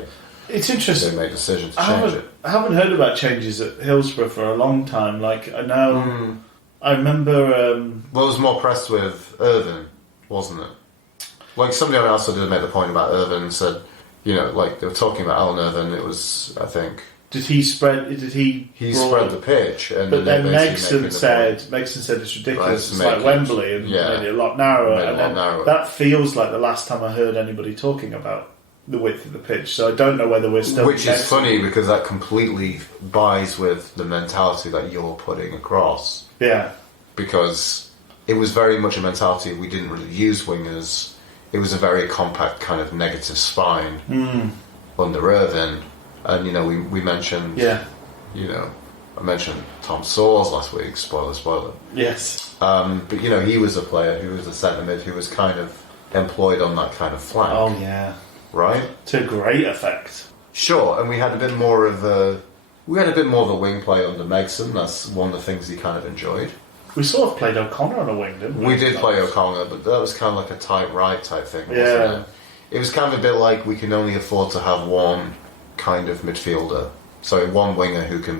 make a decision to change it. I haven't heard about changes at Hillsborough for a long time. Like, I know... I remember... Well, it was more pressed with Irvin, wasn't it? Like, somebody else did make the point about Irvin and said, like, they were talking about Alan Irvin, it was, I think... Did he spread the pitch, and but then Megson said it's ridiculous. It's like Wembley, and made it a lot narrower. That feels like the last time I heard anybody talking about the width of the pitch. So I don't know whether we're still. Which is funny, because that completely buys with the mentality that you're putting across. Yeah. Because it was very much a mentality. We didn't really use wingers. It was a very compact kind of negative spine under Irvin. And, we mentioned... Yeah. I mentioned Tom Sawers last week, spoiler. Yes. But, he was a player who was a centre mid who was kind of employed on that kind of flank. Oh, yeah. Right? To great effect. Sure, and we had a bit more of a wing play under Megson. That's one of the things he kind of enjoyed. We sort of played O'Connor on a wing, didn't we? We did play O'Connor, but that was kind of like a tight right type thing, wasn't it? It was kind of a bit like we can only afford to have one kind of midfielder. So one winger who can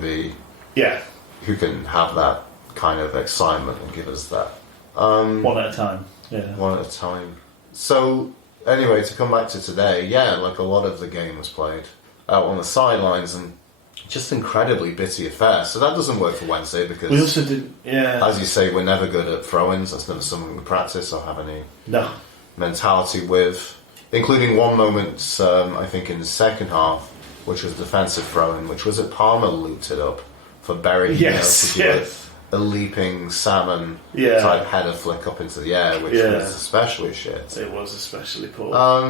have that kind of excitement and give us that. One at a time. Yeah. One at a time. So, anyway, to come back to today, like a lot of the game was played out on the sidelines, and just incredibly bitty affair. So that doesn't work for Wednesday, because we also did, as you say, we're never good at throw-ins. That's never something we practice or have any mentality with. Including one moment, I think, in the second half, which was defensive throw-in, which was at Palmer looped it up for Berry to do a leaping salmon type header flick up into the air, which was especially shit. It was especially poor.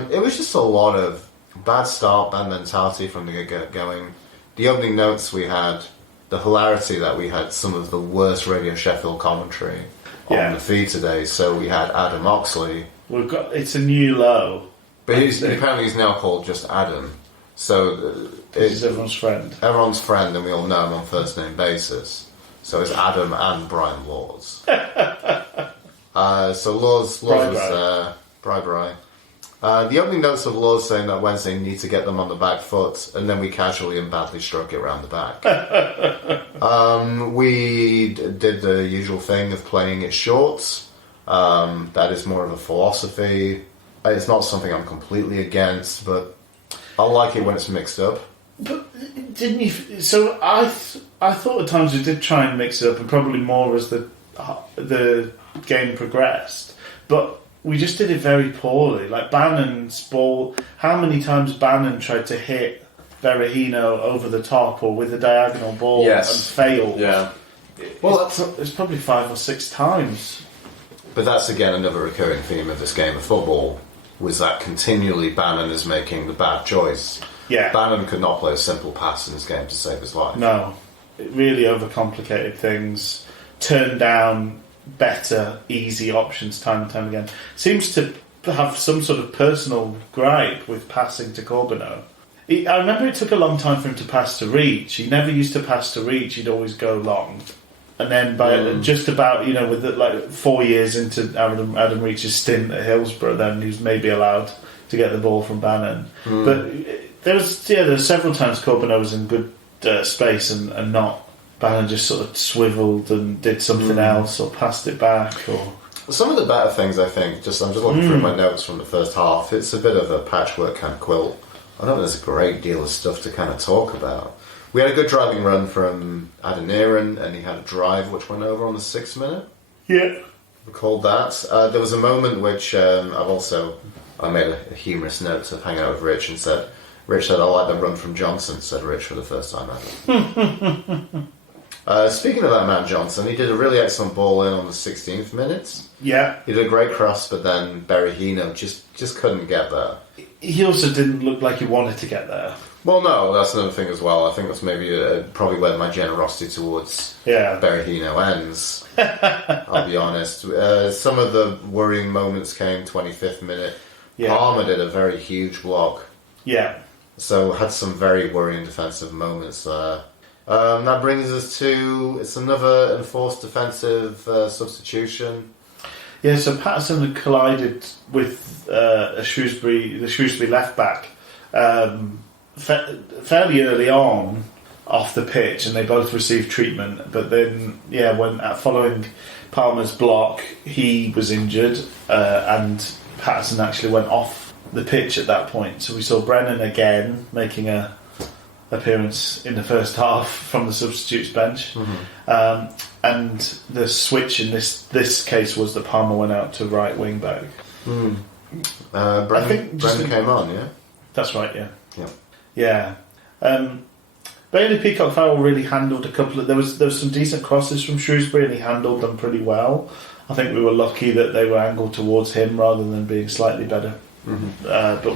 It was just a lot of bad start, bad mentality from the get going. The opening notes we had, the hilarity that we had some of the worst Radio Sheffield commentary on the feed today. So we had Adam Oxley. It's a new low. But apparently he's now called just Adam. So he's everyone's friend. Everyone's friend, and we all know him on first name basis. So it's Adam and Brian Laws. So Laws was there. Bri. The opening notes of Laws saying that Wednesday need to get them on the back foot, and then we casually and badly struck it round the back. We did the usual thing of playing it short. That is more of a philosophy. It's not something I'm completely against, but I like it when it's mixed up. But didn't you? So I thought at times we did try and mix it up, and probably more as the game progressed. But we just did it very poorly. Like Bannon's ball, how many times Bannon tried to hit Berahino over the top or with a diagonal ball and failed? Yeah. Well, it's probably 5 or 6 times. But that's again another recurring theme of this game of football. Was that continually Bannon is making the bad choice. Yeah. Bannon could not play a simple pass in this game to save his life. No. It really overcomplicated things. Turned down better, easy options time and time again. Seems to have some sort of personal gripe with passing to Corbeanu. I remember it took a long time for him to pass to Reach. He never used to pass to Reach. He'd always go long. And then by just about, with 4 years into Adam Reach's stint at Hillsborough, then he was maybe allowed to get the ball from Bannon. But there was several times Corbeanu was in good space and not. Bannon just sort of swiveled and did something else or passed it back. Or some of the better things, I think, I'm just looking through my notes from the first half. It's a bit of a patchwork kind of quilt. I don't think there's a great deal of stuff to kind of talk about. We had a good driving run from Adeniran, and he had a drive which went over on the 6th minute. Yeah. Recalled that. There was a moment which I made a humorous note to hang out with Rich and Rich said, I like the run from Johnson, said Rich for the first time ever. Speaking of that man Johnson, he did a really excellent ball in on the 16th minute. Yeah. He did a great cross, but then Berahino just couldn't get there. He also didn't look like he wanted to get there. Well, no, that's another thing as well. I think that's maybe probably where my generosity towards Berahino ends. I'll be honest. Some of the worrying moments came 25th minute. Yeah. Palmer did a very huge block. Yeah. So had some very worrying defensive moments there. That brings us to, it's another enforced defensive substitution. Yeah, so Patterson had collided with the Shrewsbury left back fairly early on off the pitch, and they both received treatment. But then, when following Palmer's block, he was injured, and Patterson actually went off the pitch at that point. So we saw Brennan again making a appearance in the first half from the substitutes bench. And the switch in this case was that Palmer went out to right wing back. Brennan came on, yeah? That's right, yeah. Yeah. Bailey Peacock-Farrell really handled a couple of... There was some decent crosses from Shrewsbury and he handled them pretty well. I think we were lucky that they were angled towards him rather than being slightly better. But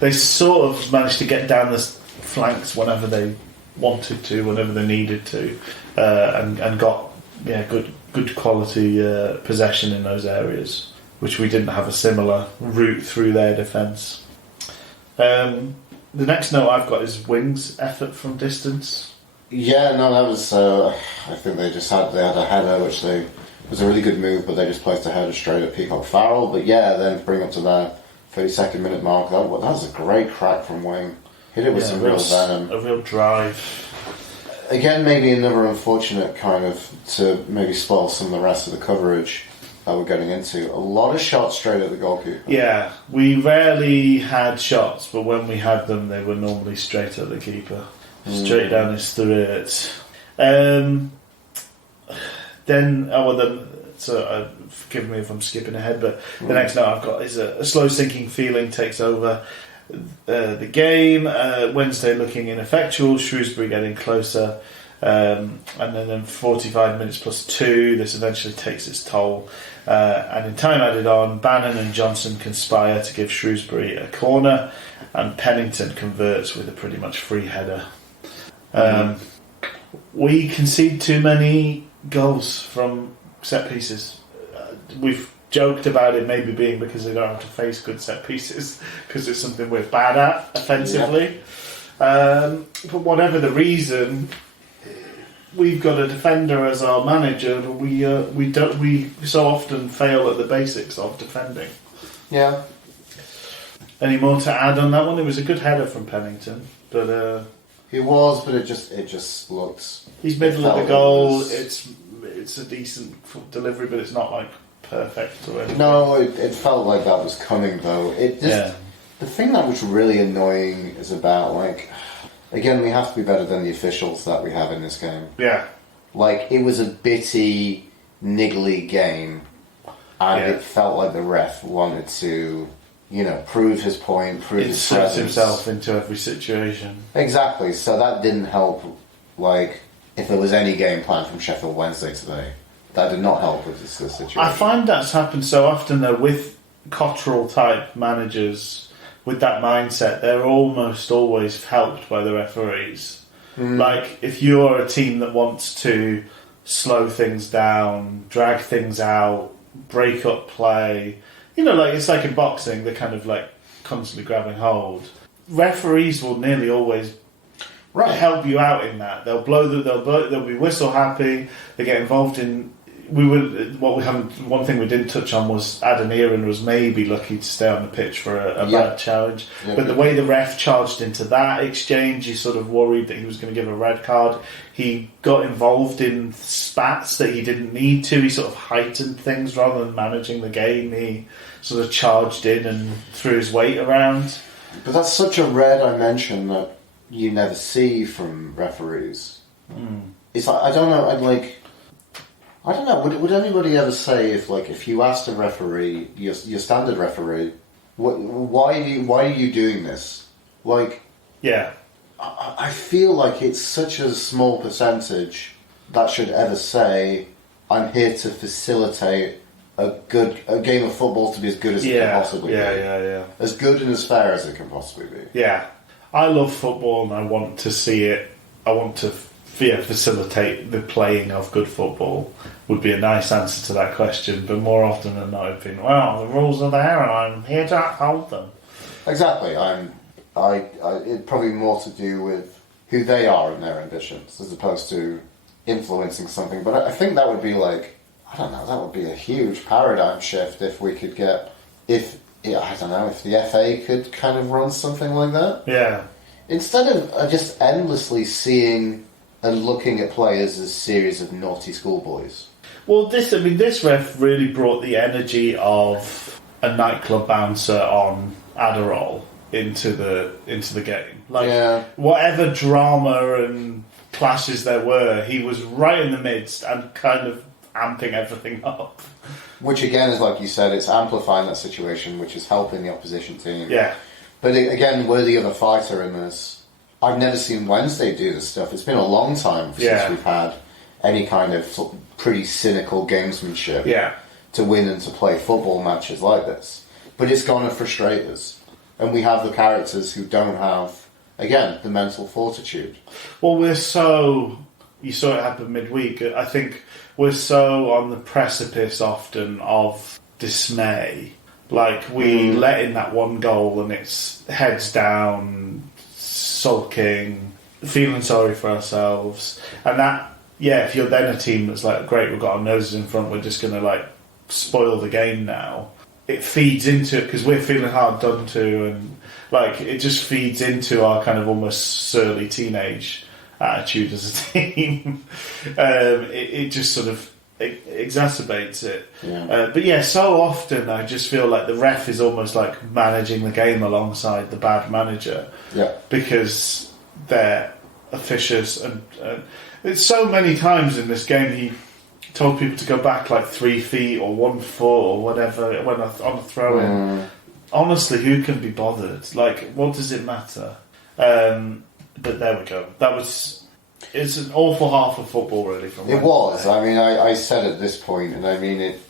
they sort of managed to get down the flanks whenever they wanted to, whenever they needed to, and got good quality possession in those areas, which we didn't have a similar route through their defence. The next note I've got is Wings' effort from distance. Yeah, no, that was. I think they had a header, which was a really good move, but they just placed a header straight at Peacock-Farrell. But then bring up to the 32nd minute mark. That was a great crack from Wing. Hit it with some real venom. A real drive. Again, maybe another unfortunate kind of to maybe spoil some of the rest of the coverage that we're getting into. A lot of shots straight at the goalkeeper. Yeah, we rarely had shots, but when we had them, they were normally straight at the keeper. Straight down his throat. Forgive me if I'm skipping ahead, but the next note I've got is a slow sinking feeling takes over the game. Wednesday looking ineffectual, Shrewsbury getting closer, and then 45 minutes plus 2, this eventually takes its toll. And in time added on, Bannon and Johnson conspire to give Shrewsbury a corner, and Pennington converts with a pretty much free header. We concede too many goals from set pieces. We've joked about it maybe being because they don't have to face good set pieces, because it's something we're bad at offensively. But whatever the reason, we've got a defender as our manager, but we so often fail at the basics of defending. Yeah. Any more to add on that one? It was a good header from Pennington, but it was, but it just looked. He's middle of the goal. It's a decent delivery, but it's not like perfect or anything. No, it felt like that was coming though. The thing that was really annoying is about again, we have to be better than the officials that we have in this game. Yeah. It was a bitty, niggly game, and it felt like the ref wanted to, prove his point, prove his presence. Himself into every situation. Exactly. So that didn't help. If there was any game plan from Sheffield Wednesday today, that did not help with this situation. I find that's happened so often though with Cottrell type managers with that mindset. They're almost always helped by the referees. If you're a team that wants to slow things down, drag things out, break up play, it's like in boxing, they're kind of constantly grabbing hold. Referees will nearly always help you out in that. They'll be whistle happy. They get involved in. One thing we didn't touch on was Adeniran was maybe lucky to stay on the pitch for a bad challenge. But the way the ref charged into that exchange, you sort of worried that he was going to give a red card. He got involved in spats that he didn't need to. He sort of heightened things rather than managing the game. He sort of charged in and threw his weight around. But that's such a rare dimension that you never see from referees. It's I don't know. I don't know. Would anybody ever say if you asked a referee, your standard referee, why are you doing this? I feel like it's such a small percentage that should ever say, I'm here to facilitate a game of football to be as good as it can possibly be. Yeah. As good and as fair as it can possibly be. Yeah. I love football and I want to see it. I want to facilitate the playing of good football would be a nice answer to that question, but more often than not I've been, well, the rules are there and I'm here to uphold them. Exactly. It's probably more to do with who they are and their ambitions as opposed to influencing something. But I think that would be like, I don't know, that would be a huge paradigm shift if we could get, if the FA could kind of run something like that. Yeah. Instead of just endlessly seeing and looking at players as a series of naughty schoolboys. Well, this ref really brought the energy of a nightclub bouncer on Adderall into the game. Like, whatever drama and clashes there were, he was right in the midst and kind of amping everything up. Which again is, like you said, it's amplifying that situation, which is helping the opposition team. Yeah. But again, we're the other fighter in this. I've never seen Wednesday do this stuff. It's been a long time since we've had any kind of pretty cynical gamesmanship to win and to play football matches like this. But it's going to frustrate us. And we have the characters who don't have, again, the mental fortitude. Well, you saw it happen midweek. I think we're so on the precipice often of dismay. Like, we let in that one goal and it's heads down, sulking, feeling sorry for ourselves. And that, if you're then a team that's like, great, we've got our noses in front, we're just going to, like, spoil the game now. It feeds into it because we're feeling hard done to, and, like, it just feeds into our kind of almost surly teenage attitude as a team. It just sort of exacerbates it. But so often I just feel like the ref is almost like managing the game alongside the bad manager. Because they're officious and it's so many times in this game he told people to go back like 3 feet or 1 foot or whatever when on a throw in. Honestly, who can be bothered? Like, what does it matter? But there we go. It's an awful half of football, really. From it was. I mean, I said at this point, and I mean it.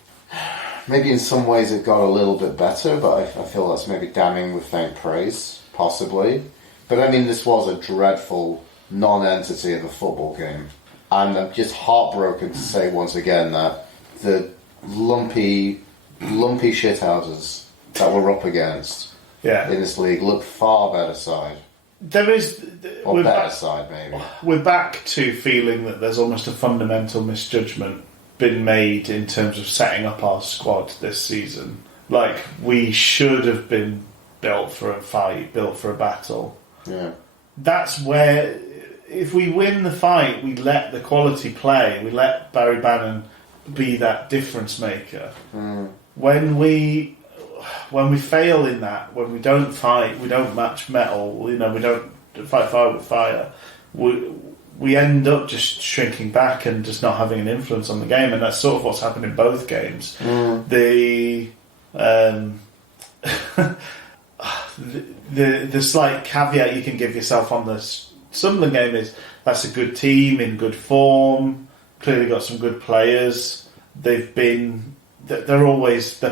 Maybe in some ways it got a little bit better, but I feel that's maybe damning with faint praise, possibly. But I mean, this was a dreadful non-entity of a football game, and I'm just heartbroken to say once again that the lumpy shithouses that we're up against in this league look far better side. There is... Or better side, maybe. We're back to feeling that there's almost a fundamental misjudgment been made in terms of setting up our squad this season. Like, we should have been built for a fight, built for a battle. Yeah. That's where, if we win the fight, we let the quality play, we let Barry Bannon be that difference maker. When we fail in that, when we don't fight, we don't match metal, we don't fight fire with fire, we end up just shrinking back and just not having an influence on the game, and that's sort of what's happened in both games. The slight caveat you can give yourself on the Sunderland game is that's a good team in good form, clearly got some good players. They're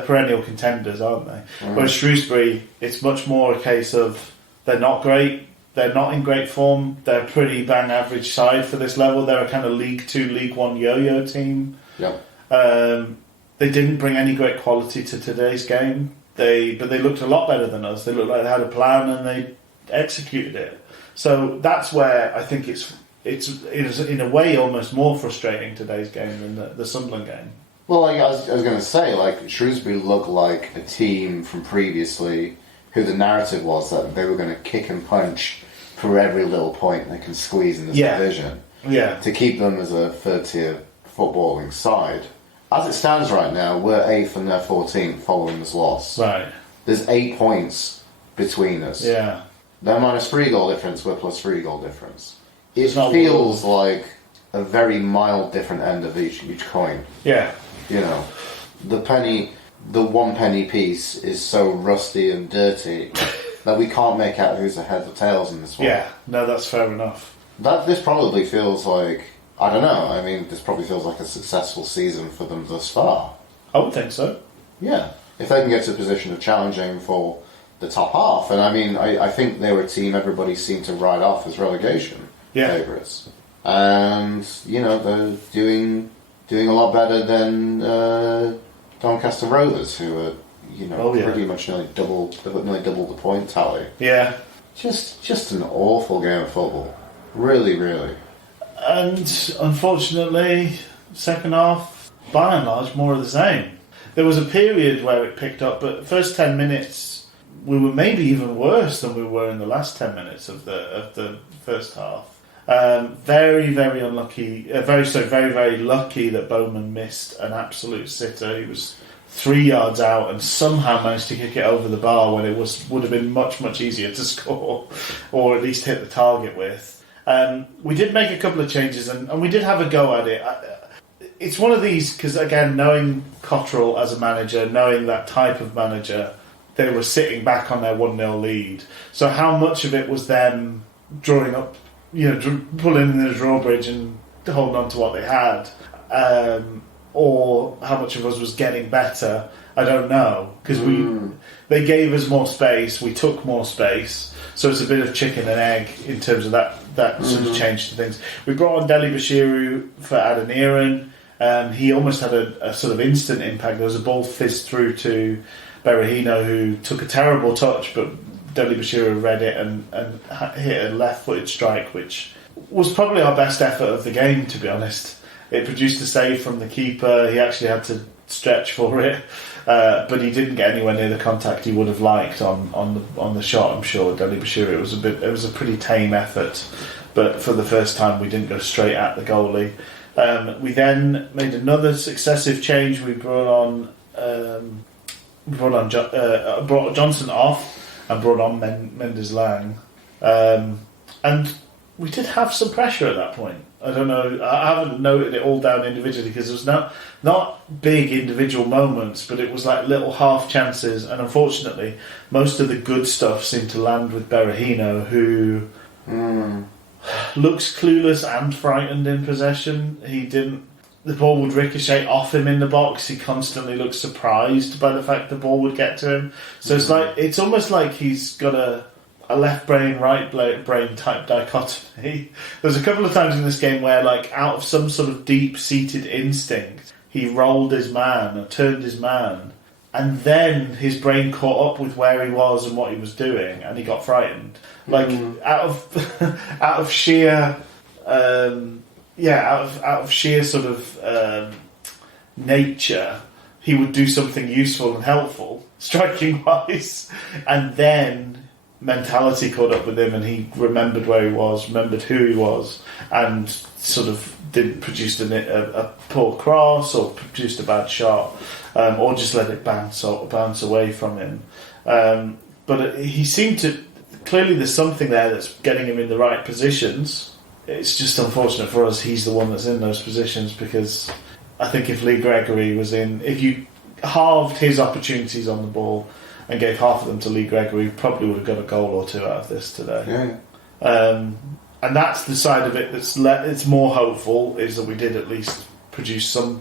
perennial contenders, aren't they? Whereas Shrewsbury, it's much more a case of they're not great, they're not in great form, they're a pretty bang average side for this level. They're a kind of League 2, League 1 yo-yo team. They didn't bring any great quality to today's game. But they looked a lot better than us. They looked like they had a plan and they executed it. So that's where I think it's in a way almost more frustrating today's game than the Sunderland game. Well, I was going to say, like, Shrewsbury looked like a team from previously who the narrative was that they were going to kick and punch for every little point they can squeeze in this division to keep them as a third-tier footballing side. As it stands right now, we're 8th and they're 14th following this loss. Right. There's 8 points between us. Yeah. They're minus 3 goal difference, we're plus 3 goal difference. It feels like a very mild different end of each coin. Yeah. You know, the 1 penny piece is so rusty and dirty that we can't make out who's the head or tails in this one. Yeah, no, that's fair enough. This probably feels like I don't know. I mean, this probably feels like a successful season for them thus far. I would think so. Yeah. If they can get to a position of challenging for the top half, and I mean, I think they were a team everybody seemed to write off as relegation favourites. And, you know, they're doing a lot better than Doncaster Rovers, who are, you know, pretty much nearly double the point tally. Yeah. Just an awful game of football. Really, really. And unfortunately, second half, by and large, more of the same. There was a period where it picked up, but the first 10 minutes, we were maybe even worse than we were in the last 10 minutes of the first half. Very, very unlucky. Very, very lucky that Bowman missed an absolute sitter. He was 3 yards out and somehow managed to kick it over the bar when it would have been much, much easier to score, or at least hit the target with. We did make a couple of changes, and we did have a go at it. It's one of these, because again, knowing Cotterill as a manager, knowing that type of manager, they were sitting back on their 1-0 lead. So how much of it was them drawing up, you know, pulling in the drawbridge and holding on to what they had, or how much of us was getting better, I don't know. Because they gave us more space, we took more space, so it's a bit of chicken and egg in terms of that sort of change to things. We brought on Deli Bashiru for Adeniran. He almost had a sort of instant impact. There was a ball fizzed through to Berahino, who took a terrible touch, but Deli Bashiru read it and hit a left-footed strike, which was probably our best effort of the game, to be honest. It produced a save from the keeper. He actually had to stretch for it, but he didn't get anywhere near the contact he would have liked on the shot. I'm sure Deli Bashiru. It was a pretty tame effort, but for the first time we didn't go straight at the goalie. We then made another successive change. We brought Johnson off and brought on Mendes Lang, and we did have some pressure at that point. I don't know. I haven't noted it all down individually because there was not big individual moments, but it was like little half chances. And unfortunately, most of the good stuff seemed to land with Berahino, who looks clueless and frightened in possession. The ball would ricochet off him in the box. He constantly looks surprised by the fact the ball would get to him. So it's almost like he's got a left brain, right brain type dichotomy. There's a couple of times in this game where, like, out of some sort of deep-seated instinct, he rolled his man or turned his man, and then his brain caught up with where he was and what he was doing, and he got frightened. Like out of sheer sort of nature, he would do something useful and helpful, striking wise, and then mentality caught up with him, and he remembered where he was, remembered who he was, and sort of didn't produce a poor cross or produced a bad shot, or just let it bounce away from him. But he seemed to. Clearly, there's something there that's getting him in the right positions. It's just unfortunate for us he's the one that's in those positions, because I think if Lee Gregory was in, if you halved his opportunities on the ball and gave half of them to Lee Gregory, probably would have got a goal or two out of this today. Yeah. And that's the side of it it's more hopeful, is that we did at least produce some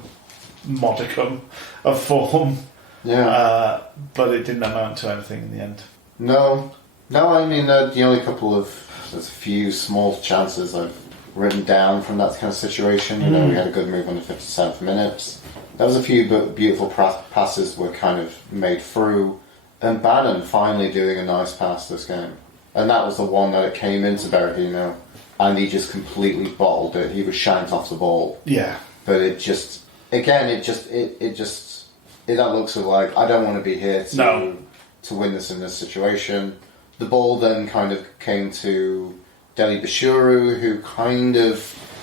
modicum of form. Yeah. But it didn't amount to anything in the end. No, I mean, the only there's a few small chances I've written down from that kind of situation. You know, we had a good move on the 57th minute. There was a few beautiful passes were kind of made through, and Bannon finally doing a nice pass this game. And that was the one that it came into Berahino, and he just completely bottled it. He was shanked off the ball. Yeah. But it just, again, it that looks like, I don't want to be here to win this in this situation. The ball then kind of came to Deli Bashiru, who kind of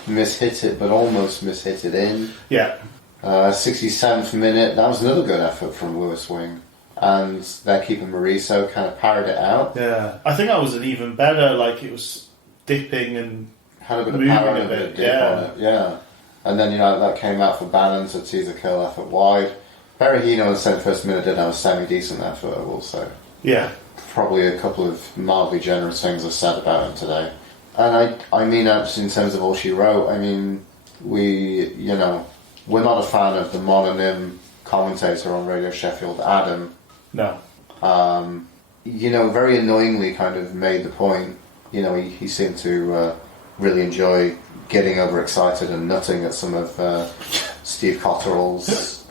mishit it, but almost mishit it in. Yeah. 67th minute, that was another good effort from Lewis Wing. And their keeper Mariso kind of parried it out. Yeah. I think that was an even better, like, it was dipping and had a bit of power and a bit of dip on it. Yeah. And then, that came out for Bannon to tease a kill effort wide. Berahino in the 71st minute did have a semi-decent effort, I will say. Yeah. Probably a couple of mildly generous things I've said about him today. And I mean, in terms of all she wrote, I mean, we're not a fan of the mononym commentator on Radio Sheffield, Adam. No. Very annoyingly kind of made the point, he seemed to really enjoy getting overexcited and nutting at some of Steve Cotterell's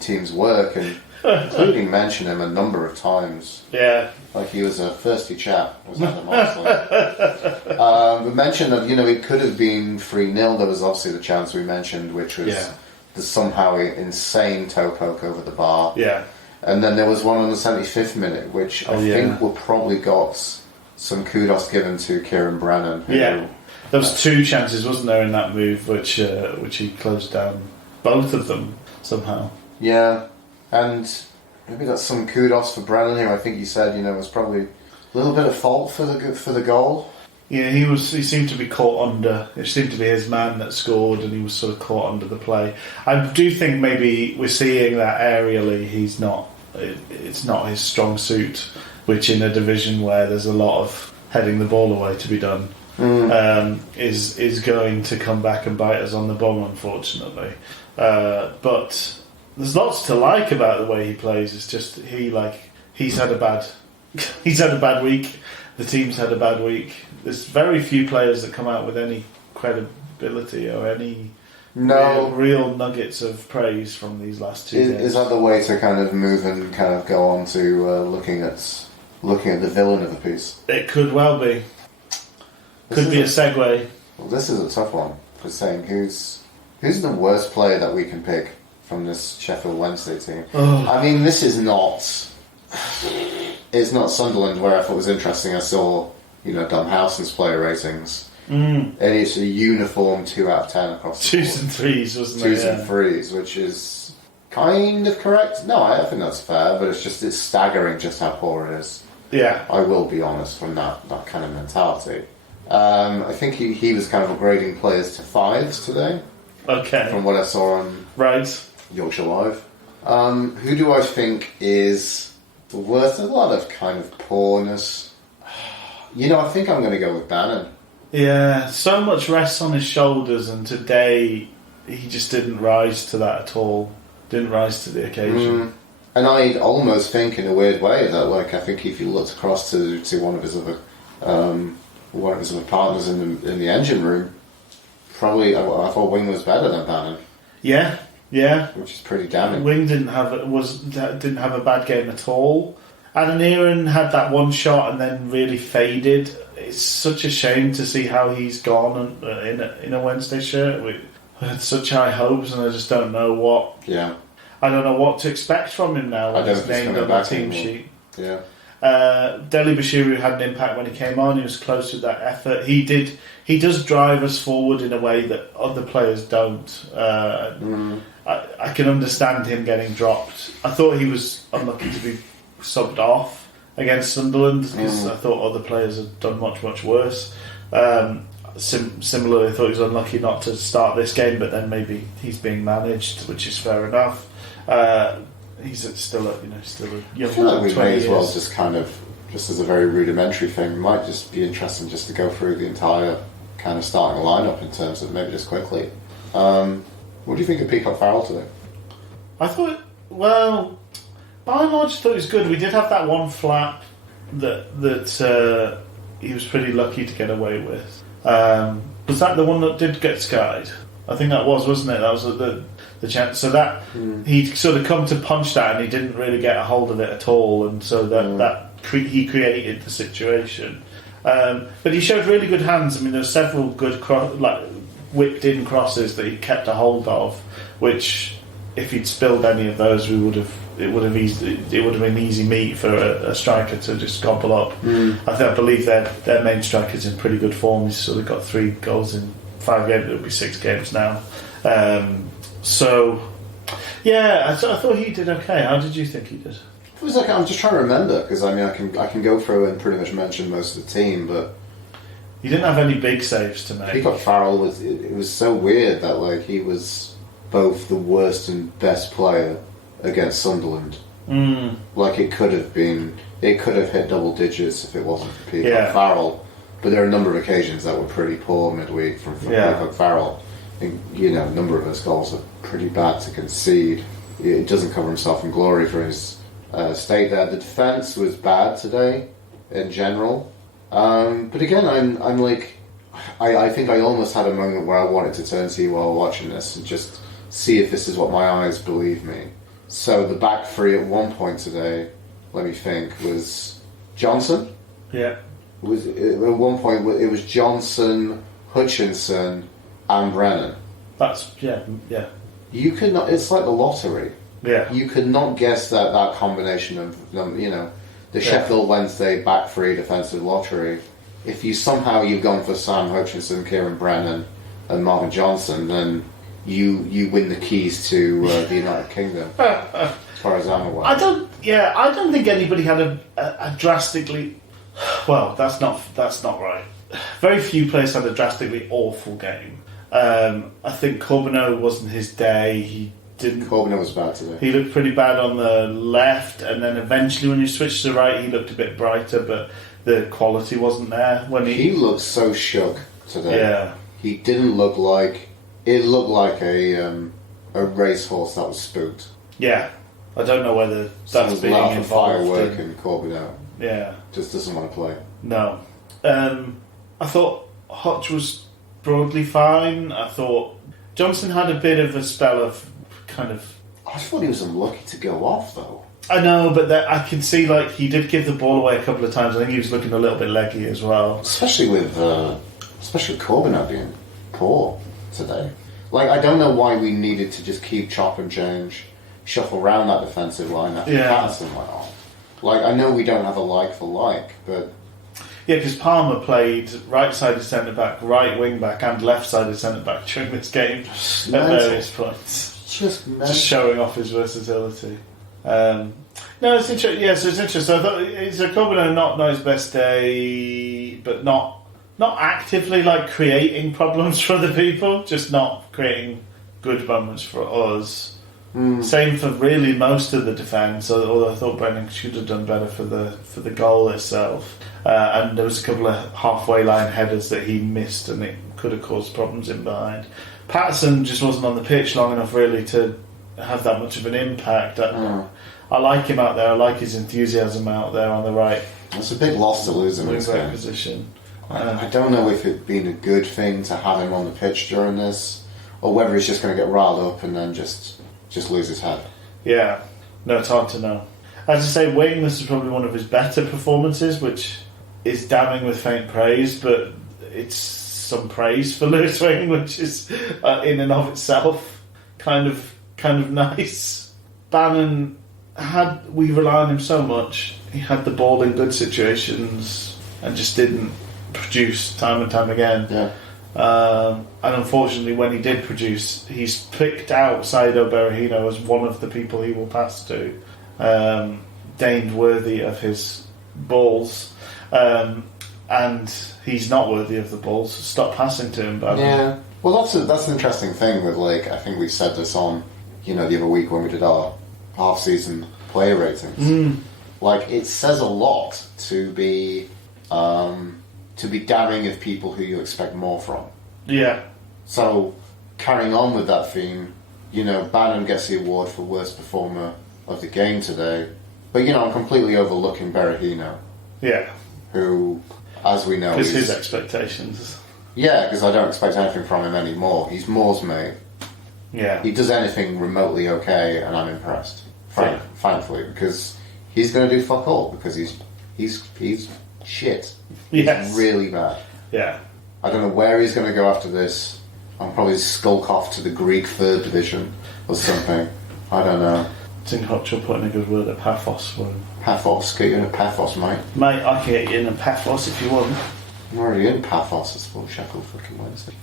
team's work, and including mention him a number of times. Yeah. Like he was a thirsty chap, was Adam Oxley. We mentioned that, it could have been 3-0. There was obviously the chance we mentioned, which was the somehow insane toe poke over the bar. Yeah. And then there was one on the 75th minute, which I think will probably got some kudos given to Kieran Brennan. There was 2 chances, wasn't there, in that move, which he closed down both of them somehow. Yeah. And maybe that's some kudos for Brennan, who I think you said, was probably a little bit of fault for the goal. Yeah, he seemed to be caught under. It seemed to be his man that scored, and he was sort of caught under the play. I do think maybe we're seeing that aerially, it's not his strong suit, which in a division where there's a lot of heading the ball away to be done, is going to come back and bite us on the bum, unfortunately. But there's lots to like about the way he plays. It's just he's had a bad week. The team's had a bad week. There's very few players that come out with any credibility or any real nuggets of praise from these last 2 games. Is that the way to kind of move and kind of go on to looking at the villain of the piece? It could well be. Could be a segue. Well, this is a tough one for saying who's the worst player that we can pick from this Sheffield Wednesday team. I mean, this is not. It's not Sunderland, where I thought was interesting. I saw, Dom Howson's player ratings, and it's a uniform 2 out of 10 across the board. 2s and 3s, wasn't it? 2s and 3s, which is kind of correct. No, I think that's fair, but it's staggering just how poor it is. Yeah, I will be honest from that kind of mentality. I think he was kind of upgrading players to 5s today. Okay. From what I saw on Yorkshire Live. Who do I think is worth a lot of kind of poorness? I think I'm going to go with Bannon. Yeah, so much rests on his shoulders, and today he just didn't rise to that at all. Didn't rise to the occasion. And I almost think, in a weird way, that I think if you looked across to one of his other partners in the engine room, probably I thought Wing was better than Bannon. Yeah, which is pretty damning. Wing didn't have a bad game at all. Adam Aaron had that one shot and then really faded. It's such a shame to see how he's gone in a Wednesday shirt. We had such high hopes, and I just don't know what. Yeah. I don't know what to expect from him now. I don't he's named on the team sheet. Yeah. Deli Bashiru had an impact when he came on. He was close with that effort. He does drive us forward in a way that other players don't. I can understand him getting dropped. I thought he was unlucky to be subbed off against Sunderland, because I thought other players had done much, much worse. Similarly, I thought he was unlucky not to start this game, but then maybe he's being managed, which is fair enough. He's still a young I feel like we may as well just as a very rudimentary thing, it might just be interesting just to go through the entire kind of starting lineup in terms of maybe just quickly. What do you think of Peacock Farrell today? I thought, by and large, I thought it was good. We did have that one flap that he was pretty lucky to get away with. Was that the one that did get skied? I think that wasn't it? That was the chance. So that he'd sort of come to punch that, and he didn't really get a hold of it at all, and so he created the situation. But he showed really good hands. I mean, there were several good whipped in crosses that he kept a hold of, which if he'd spilled any of those, it would have been easy meat for a striker to just gobble up. I believe their main striker's in pretty good form. He's sort of got 3 goals in 5 games. It'll be 6 games now. I thought he did okay. How did you think he did? It was I'm just trying to remember, because I can go through and pretty much mention most of the team, but he didn't have any big saves to make. Peacock Farrell was so weird that he was both the worst and best player against Sunderland. It could have hit double digits if it wasn't for Peacock Farrell, but there are a number of occasions that were pretty poor midweek from Peacock Farrell. A number of his goals are pretty bad to concede. He doesn't cover himself in glory for his state there. The defence was bad today, in general. But again, I'm like, I think I almost had a moment where I wanted to turn to you while watching this and just see if this is what my eyes believe me. So the back three at one point today, let me think, was Johnson. Yeah. At one point it was Johnson, Hutchinson, and Brennan. That's yeah. You could not. It's like the lottery. Yeah. You could not guess that combination of them. The Sheffield Wednesday back three defensive lottery. If you've gone for Sam Hutchinson, Kieran Brennan, and Martin Johnson, then you win the keys to the United Kingdom. As far as I'm aware. I don't think anybody had a drastically. Well, that's not right. Very few players had a drastically awful game. I think Corbeau wasn't his day. He didn't. Corbeau was bad today. He looked pretty bad on the left, and then eventually, when you switched to the right, he looked a bit brighter, but the quality wasn't there. He looked so shook today. Yeah, he didn't look like. It looked like a racehorse that was spooked. Yeah, I don't know whether that's being involved. firework in Corbeau. Yeah, just doesn't want to play. No, I thought Hutch was broadly fine. I thought Johnson had a bit of a spell of kind of. I thought he was unlucky to go off though. I know, but I can see he did give the ball away a couple of times. I think he was looking a little bit leggy as well, especially with Corbeau being poor today. I don't know why we needed to just keep chop and change, shuffle around that defensive line after Patterson went on. I know we don't have a like for like, but. Yeah, because Palmer played right-sided centre-back, right wing-back and left-sided centre-back during this game at various points. Just showing off his versatility. No, it's interesting. Yeah, so it's interesting. I thought it's a Corbeau not his best day, but not actively creating problems for other people, just not creating good moments for us. Same for really most of the defence, although I thought Brennan should have done better for the goal itself. And there was a couple of halfway line headers that he missed, and it could have caused problems in behind. Patterson just wasn't on the pitch long enough really to have that much of an impact. I like him out there. I like his enthusiasm out there on the right. It's a big loss to lose him in this game. Position. I don't know if it'd been a good thing to have him on the pitch during this, or whether he's just going to get riled up and then just lose his head. Yeah, no, it's hard to know. As I say, Wing, this is probably one of his better performances, which is damning with faint praise, but it's some praise for Lewis Wing, which is in and of itself kind of nice. Bannon we rely on him so much. He had the ball in good situations and just didn't produce time and time again. Yeah. And unfortunately, when he did produce, he's picked out Saido Berahino as one of the people he will pass to, deemed worthy of his balls, and he's not worthy of the balls. Stop passing to him, Bannon. Yeah. Well, that's an interesting thing with I think we said this on the other week when we did our half-season player ratings. It says a lot to be damning of people who you expect more from. Yeah. So, carrying on with that theme, Bannon gets the award for worst performer of the game today. But, I'm completely overlooking Berahino. Yeah. Who, as we know... Because his expectations. Yeah, because I don't expect anything from him anymore. He's Moore's mate. Yeah. He does anything remotely okay, and I'm impressed. Thankfully, because he's going to do fuck all, because he's shit. Yes. He's really bad. Yeah. I don't know where he's going to go after this. I'll probably skulk off to the Greek 3rd division or something. I don't know. I think Hutch will put in a good word at Paphos for him. Paphos? Get you in a Paphos, mate. Mate, I can get you in a Paphos if you want. I'm already in Paphos. It's for Sheffield fucking Wednesday.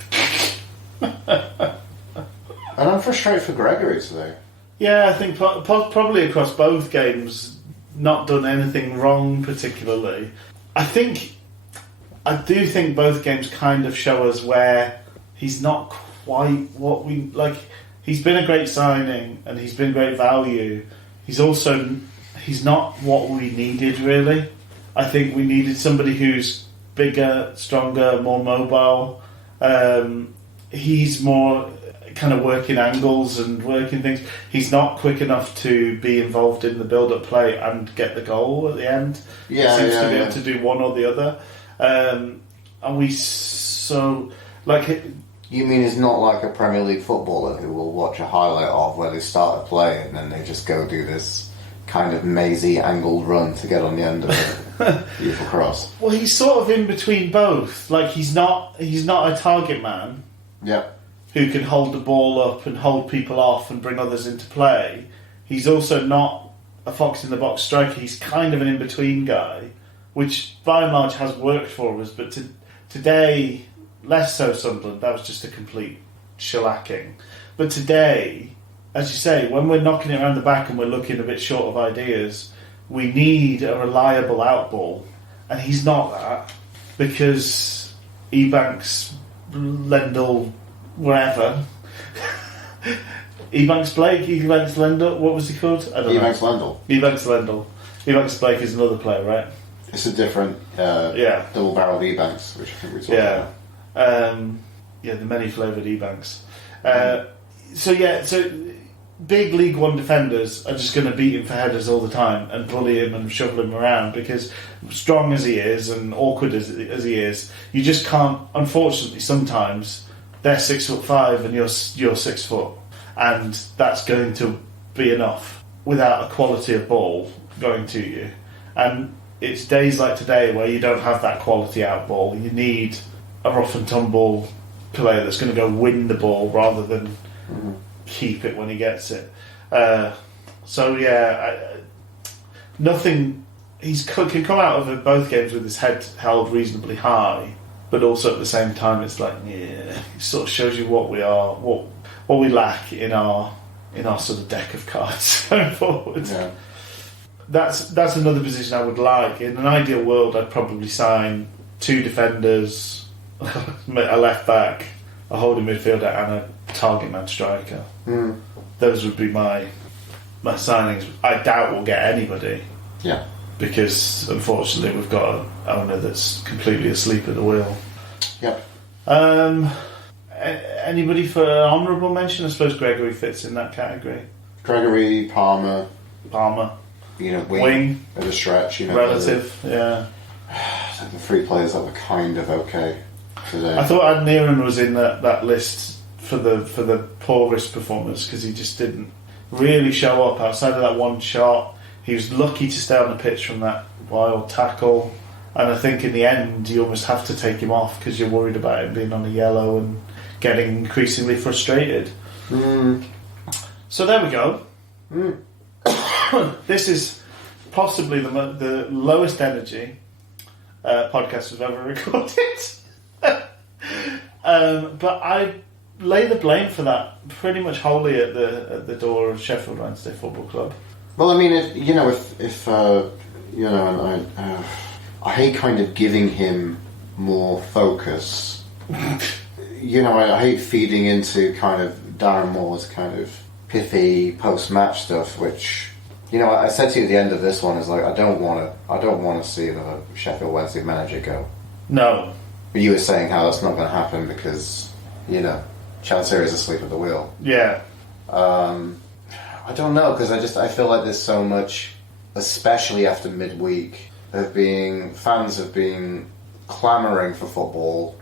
And I'm frustrated for Gregory today. Yeah, I think probably across both games, not done anything wrong particularly. I do think both games kind of show us where he's not quite what we like. He's been a great signing and he's been great value. He's not what we needed really. I think we needed somebody who's bigger, stronger, more mobile, he's more kind of working angles and working things. He's not quick enough to be involved in the build-up play and get the goal at the end. Yeah, he seems to be yeah. able to do one or the other. And we so like. You mean he's not like a Premier League footballer who will watch a highlight of where they start a play and then they just go do this kind of mazy angled run to get on the end of a beautiful cross? Well, he's sort of in between both. Like he's not a target man. Yeah. Who can hold the ball up and hold people off and bring others into play. He's also not a fox-in-the-box striker. He's kind of an in-between guy, which by and large has worked for us, but today, less so Sunderland, that was just a complete shellacking. But today, as you say, when we're knocking it around the back and we're looking a bit short of ideas, we need a reliable outball, and he's not that, because Ebanks, Lendl, wherever. Ebanks Blake, Ebanks Lendl, what was he called? I don't know. Ebanks Lendl. Ebanks Lendl. Ebanks Blake is another player, right? It's a different double-barreled Ebanks, which I think we talked about. The many-flavoured Ebanks. So big League One defenders are just going to beat him for headers all the time and bully him and shovel him around, because strong as he is and awkward as he is, you just can't, unfortunately, sometimes they're 6'5" and you're 6 foot, and that's going to be enough without a quality of ball going to you. And it's days like today where you don't have that quality out ball. You need a rough and tumble player that's going to go win the ball rather than keep it when he gets it. Nothing. He can come out of both games with his head held reasonably high, but also at the same time, it's like, it sort of shows you what we are, what we lack in our sort of deck of cards going forward. Yeah. That's another position I would like. In an ideal world, I'd probably sign 2 defenders, a left back, a holding midfielder, and a target man striker. Those would be my signings. I doubt we'll get anybody. Yeah. Because unfortunately we've got an owner that's completely asleep at the wheel. Yep. Anybody for an honourable mention? I suppose Gregory fits in that category. Gregory, Palmer. Wing. At a stretch, relative, yeah. The 3 players that were kind of okay today. I thought Adniran was in that list for the poorest performers, because he just didn't really show up outside of that one shot. He was lucky to stay on the pitch from that wild tackle, and I think in the end you almost have to take him off because you're worried about him being on a yellow and getting increasingly frustrated. So there we go. This is possibly the lowest energy podcast we've ever recorded. But I lay the blame for that pretty much wholly at the door of Sheffield Wednesday Football Club. Well, I mean, I hate kind of giving him more focus. I hate feeding into kind of Darren Moore's kind of pithy post-match stuff, which, I said to you at the end of this one is like, I don't want to see another Sheffield Wednesday manager go. No. But you were saying how that's not going to happen because, Chancellor is asleep at the wheel. Yeah. I don't know, because I feel like there's so much, especially after midweek, fans have been clamouring for football,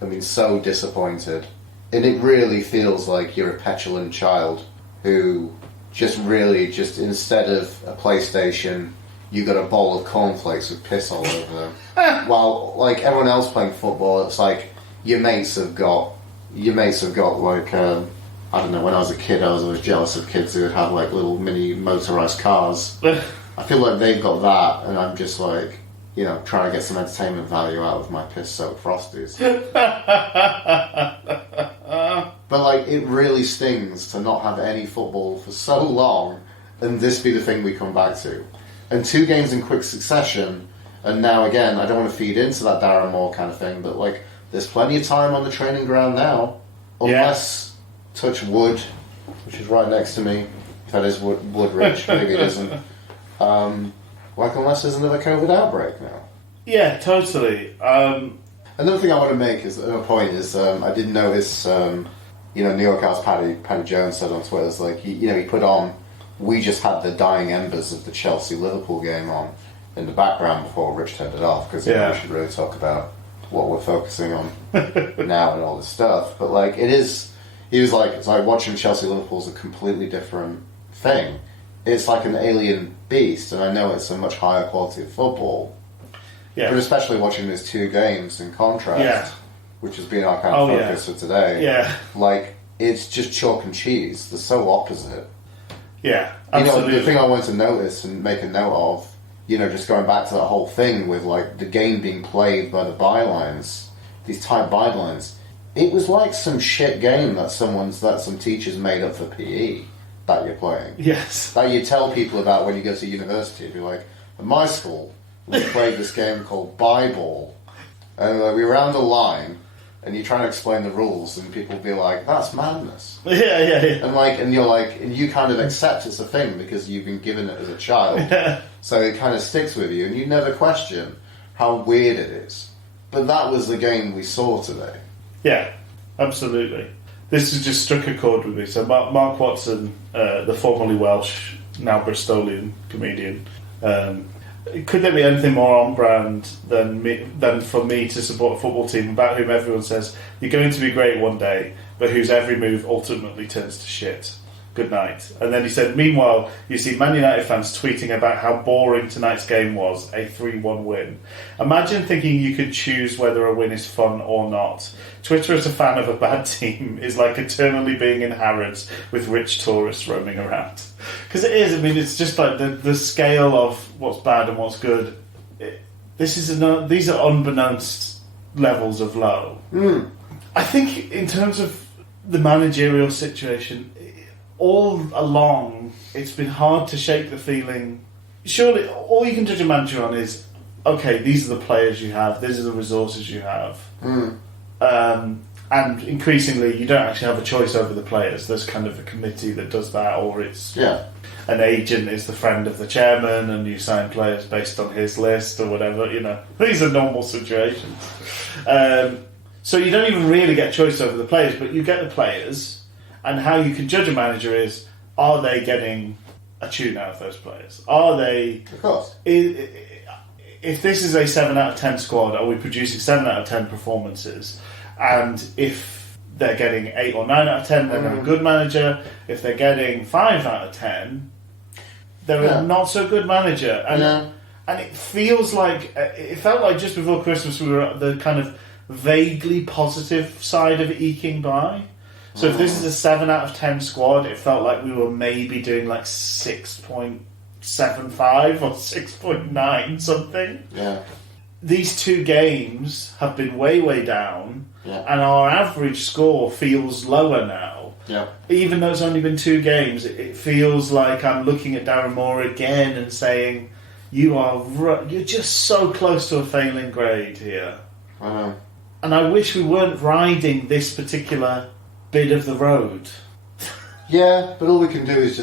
have been so disappointed, and it really feels like you're a petulant child who just instead of a PlayStation, you got a bowl of cornflakes with piss all over them. While like everyone else playing football, it's like your mates have got like. I don't know, when I was a kid, I was always jealous of kids who would have like little mini motorised cars. I feel like they've got that, and I'm just like, trying to get some entertainment value out of my piss-soaked Frosties. But like, it really stings to not have any football for so long, and this be the thing we come back to. And 2 games in quick succession, and now again, I don't want to feed into that Darren Moore kind of thing, but like, there's plenty of time on the training ground now, unless... touch wood, which is right next to me. If that is Woodridge, maybe it isn't. Unless there's another COVID outbreak now. Yeah, totally. Another thing I want to make is a point is I did notice New York House Paddy Jones said on Twitter, like he put on, we just had the dying embers of the Chelsea Liverpool game on in the background before Rich turned it off, because we should really talk about what we're focusing on now and all this stuff. But like he was like, it's like watching Chelsea Liverpool's a completely different thing. It's like an alien beast, and I know it's a much higher quality of football. Yeah. But especially watching these two games in contrast, which has been our kind of focus for today. Yeah. Like, it's just chalk and cheese. They're so opposite. Yeah, absolutely. The thing I wanted to notice and make a note of, just going back to that whole thing with, like, the game being played by the bylines, these tight bylines, it was like some shit game that some teachers made up for PE that you're playing. Yes. That you tell people about when you go to university. You'd be like, at my school, we played this game called Ball, and we were around the line, and you're trying to explain the rules, and people will be like, "That's madness." Yeah. And you're like, and you kind of accept it's a thing because you've been given it as a child, so it kind of sticks with you, and you never question how weird it is. But that was the game we saw today. Yeah, absolutely. This has just struck a chord with me. So Mark Watson, the formerly Welsh, now Bristolian comedian. Could there be anything more on brand than for me to support a football team about whom everyone says you're going to be great one day, but whose every move ultimately turns to shit? Good night. And then he said, meanwhile, you see Man United fans tweeting about how boring tonight's game was, a 3-1 win. Imagine thinking you could choose whether a win is fun or not. Twitter as a fan of a bad team is like eternally being in Harrods with rich tourists roaming around. Because it is, it's just like the scale of what's bad and what's good. These are unbeknownst levels of low. I think in terms of the managerial situation, all along, it's been hard to shake the feeling. Surely, all you can judge a manager on is, okay, these are the players you have, these are the resources you have. And increasingly, you don't actually have a choice over the players. There's kind of a committee that does that, or it's an agent is the friend of the chairman, and you sign players based on his list or whatever. These are normal situations. So you don't even really get choice over the players, but you get the players. And how you can judge a manager is, are they getting a tune out of those players? Are they... Of course. If this is a 7 out of 10 squad, are we producing 7 out of 10 performances? And if they're getting 8 or 9 out of 10, then they're a good manager. If they're getting 5 out of 10, they're a not so good manager. And it feels like... It felt like just before Christmas we were at the kind of vaguely positive side of eking by. So if this is a 7 out of 10 squad, it felt like we were maybe doing like 6.75 or 6.9 something. Yeah. These two games have been way down, and our average score feels lower now. Yeah. Even though it's only been 2 games, it feels like I'm looking at Darren Moore again and saying, you're just so close to a failing grade here. I know. And I wish we weren't riding this particular bit of the road. Yeah, but all we can do is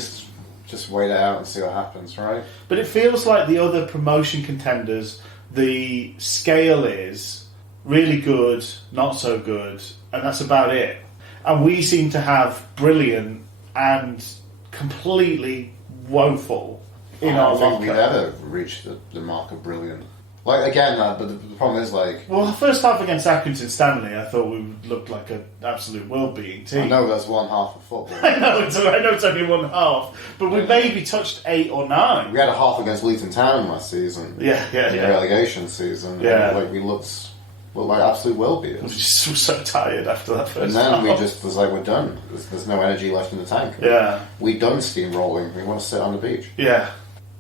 just wait it out and see what happens, right? But it feels like the other promotion contenders, the scale is really good, not so good, and that's about it. And we seem to have brilliant and completely woeful in our locker. I don't think we've ever reached the mark of brilliant. Like, again, but the problem is, like... Well, the first half against Accrington Stanley, I thought we looked like an absolute world-beating team. I know that's one half of football. I know it's only one half, but we maybe touched 8 or 9. We had a half against Luton Town last season. Yeah. In the relegation season. Yeah. And, we looked like absolute world-beaters. We just were so tired after that first half. And then we just was like, we're done. There's no energy left in the tank. Yeah. We're done steamrolling. We want to sit on the beach. Yeah.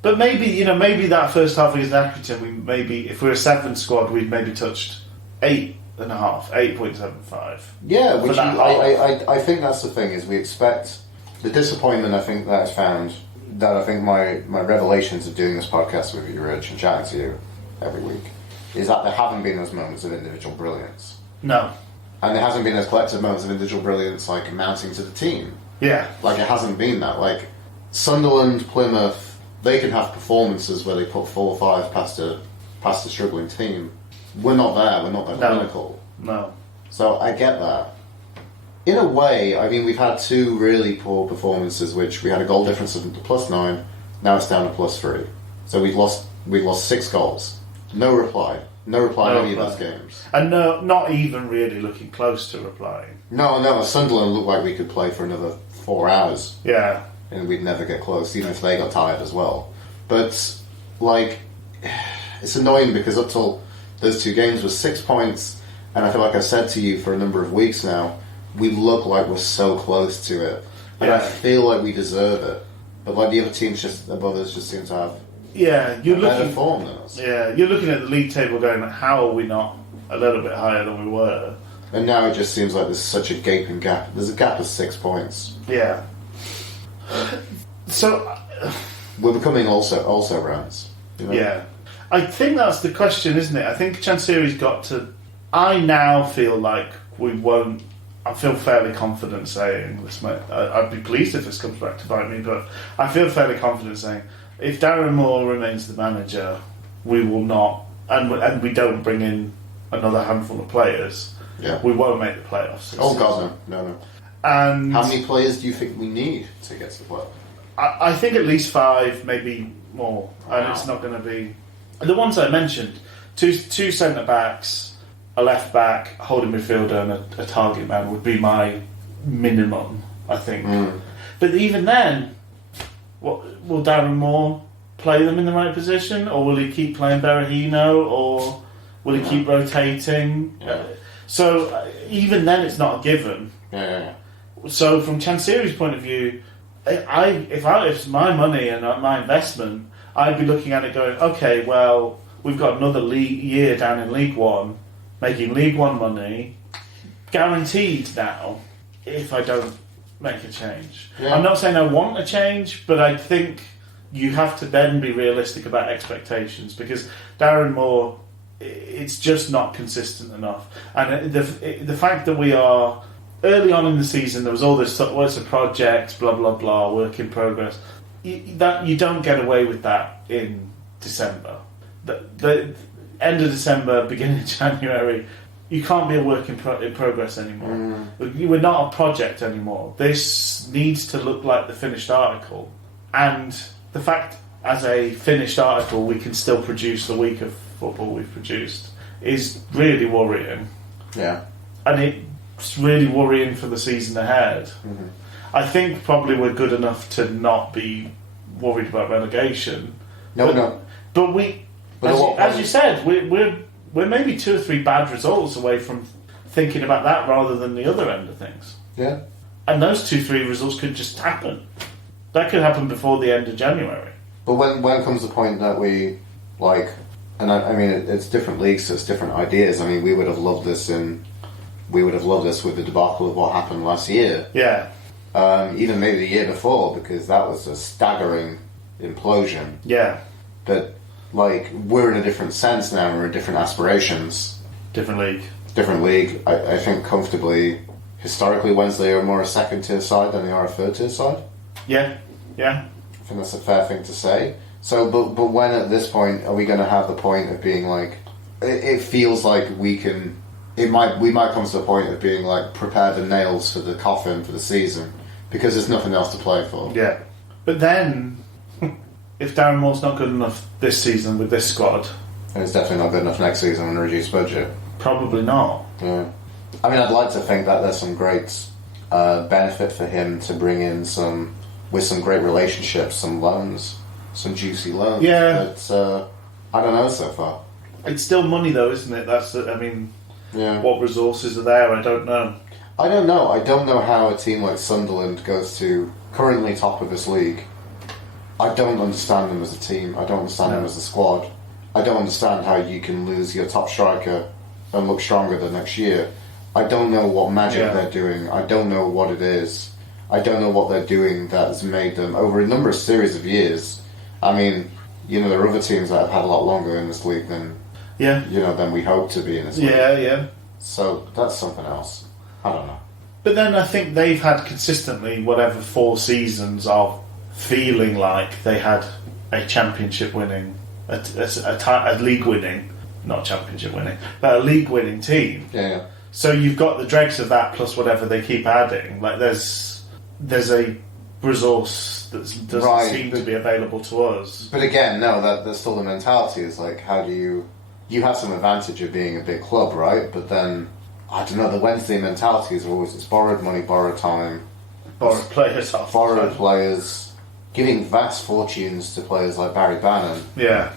But maybe that first half against Accrington, if we're a 7 squad, we'd maybe touched 8.5, 8.75. Yeah, which I think that's the thing, is we expect the disappointment. I think that is found, that I think my revelations of doing this podcast with you, Rich, and chatting to you every week, is that there haven't been those moments of individual brilliance. No. And there hasn't been those collective moments of individual brilliance, like, mounting to the team. Yeah. Like, it hasn't been that. Like, Sunderland, Plymouth, they can have performances where they put 4 or 5 past a struggling team. we're not there. We're not that No. clinical. No. So I get that. In a way, I mean, we've had two really poor performances, which we had a goal difference of +9. Now it's down to +3. So we've lost 6 goals. No reply in any of those games. And no, not even really looking close to replying. No. Sunderland looked like we could play for another 4 hours. Yeah. And we'd never get close, even if they got tired as well. But, like, it's annoying because up till those 2 games was 6 points, and I feel like I've said to you for a number of weeks now, we look like we're so close to it. And I feel like we deserve it. But, like, the other teams just above us just seem to have better form than us. Yeah, you're looking at the league table going, how are we not a little bit higher than we were? And now it just seems like there's such a gaping gap. There's a gap of 6 points. Yeah. So... We're becoming also rounds. You know? Yeah. I think that's the question, isn't it? I think Chansiri's got to... I now feel like we won't... I feel fairly confident saying this. I'd be pleased if this comes back to bite me, but I feel fairly confident saying if Darren Moore remains the manager, we will not, and we don't bring in another handful of players. Yeah. We won't make the playoffs. Oh God, no. And how many players do you think we need to get to the playoffs? I think at least 5, maybe more, and Wow. it's not going to be the ones I mentioned: two centre backs, a left back, holding midfielder, and a target man would be my minimum, I think. But even then, what will Darren Moore play them in the right position, or will he keep playing Berahino, or will he keep rotating? Yeah. So even then, it's not a given. Yeah. So from Chansiri's point of view, if it's my money and my investment, I'd be looking at it going, okay, well, we've got another year down in League One, making League One money, guaranteed now, if I don't make a change. Yeah. I'm not saying I want a change, but I think you have to then be realistic about expectations, because Darren Moore, it's just not consistent enough. And the fact that we are... Early on in the season, there was all this, it's a project, blah, blah, blah, work in progress. You don't get away with that in December. The end of December, beginning of January, you can't be a work in progress anymore. We're not a project anymore. This needs to look like the finished article. And the fact, as a finished article, we can still produce the week of football we've produced is really worrying. Yeah. And it's really worrying for the season ahead. I think probably we're good enough to not be worried about relegation. No. But we, as you said, we're maybe 2 or 3 bad results away from thinking about that rather than the other end of things. Yeah. And those 2-3 results could just happen. That could happen before the end of January. But when comes the point that we, like, and I mean, it's different leagues, so it's different ideas. I mean, we would have loved this with the debacle of what happened last year. Yeah. Even maybe the year before, because that was a staggering implosion. Yeah. But, like, we're in a different sense now, we're in different aspirations. Different league. I think comfortably, historically, Wednesday are more a second tier side than they are a third tier side. Yeah. I think that's a fair thing to say. So, but when at this point are we going to have the point of being like, it feels like we might come to the point of being like, prepare the nails for the coffin for the season, because there's nothing else to play for. Yeah. But then, if Darren Moore's not good enough this season with this squad, and it's definitely not good enough next season on a reduced budget. probably not. Yeah. I mean, I'd like to think that there's some great benefit for him to bring in some great relationships, some loans, some juicy loans. Yeah. But I don't know so far. It's still money though, isn't it? Yeah. What resources are there? I don't know. I don't know how a team like Sunderland goes to currently top of this league. I don't understand them as a team. I don't understand them as a squad. I don't understand how you can lose your top striker and look stronger the next year. I don't know what magic they're doing. I don't know what it is. I don't know what they're doing that's made them, over a number of series of years. I mean, there are other teams that have had a lot longer in this league than we hope to be in this league. Yeah. So that's something else. I don't know. But then I think they've had consistently 4 seasons of feeling like they had a championship winning, a league winning not championship winning, but a league winning team. Yeah. So you've got the dregs of that plus whatever they keep adding. Like there's a resource that doesn't seem to be available to us. But again, no, that's still the mentality. Is like, how do you have some advantage of being a big club, right? But then, I don't know, the Wednesday mentality is always, it's borrowed money, borrowed time. Borrowed players off. Borrowed players, giving vast fortunes to players like Barry Bannon. Yeah.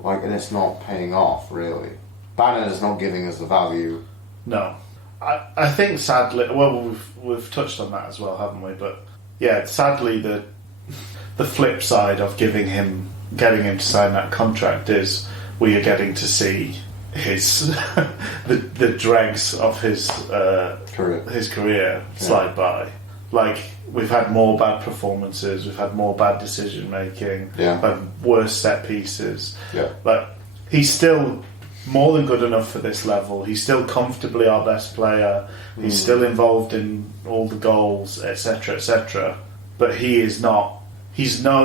Like, and it's not paying off, really. Bannon is not giving us the value. No. I think sadly, well, we've touched on that as well, haven't we? But yeah, sadly, the flip side of getting him to sign that contract is we are getting to see his the dregs of his career slide by. Like, we've had more bad performances, we've had more bad decision making, we've had worse set pieces. Yeah. But he's still more than good enough for this level. He's still comfortably our best player. He's still involved in all the goals, etc., etc. But he is not. He's not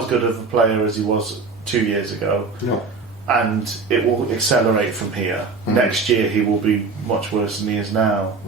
as good of a player as he was 2 years ago. No. And it will accelerate from here. Next year he will be much worse than he is now.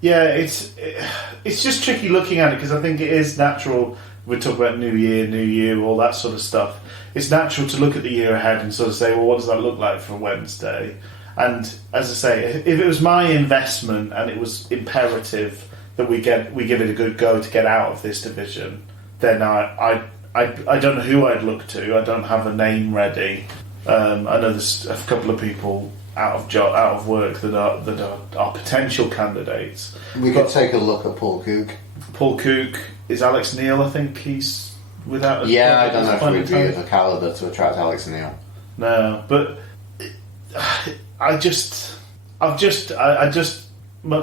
It's just tricky looking at it because I think it is natural. We talk about new year, all that sort of stuff. It's natural to look at the year ahead and sort of say, well, what does that look like for Wednesday? And as I say, if it was my investment and it was imperative that we give it a good go to get out of this division, then I don't know who I'd look to. I don't have a name ready. I know there's a couple of people out of work that are potential candidates. We could take a look at Paul Cook. Paul Cook is Alex Neil. I think he's without. I don't know if we'd be of the calibre to attract Alex Neil. No, but I just much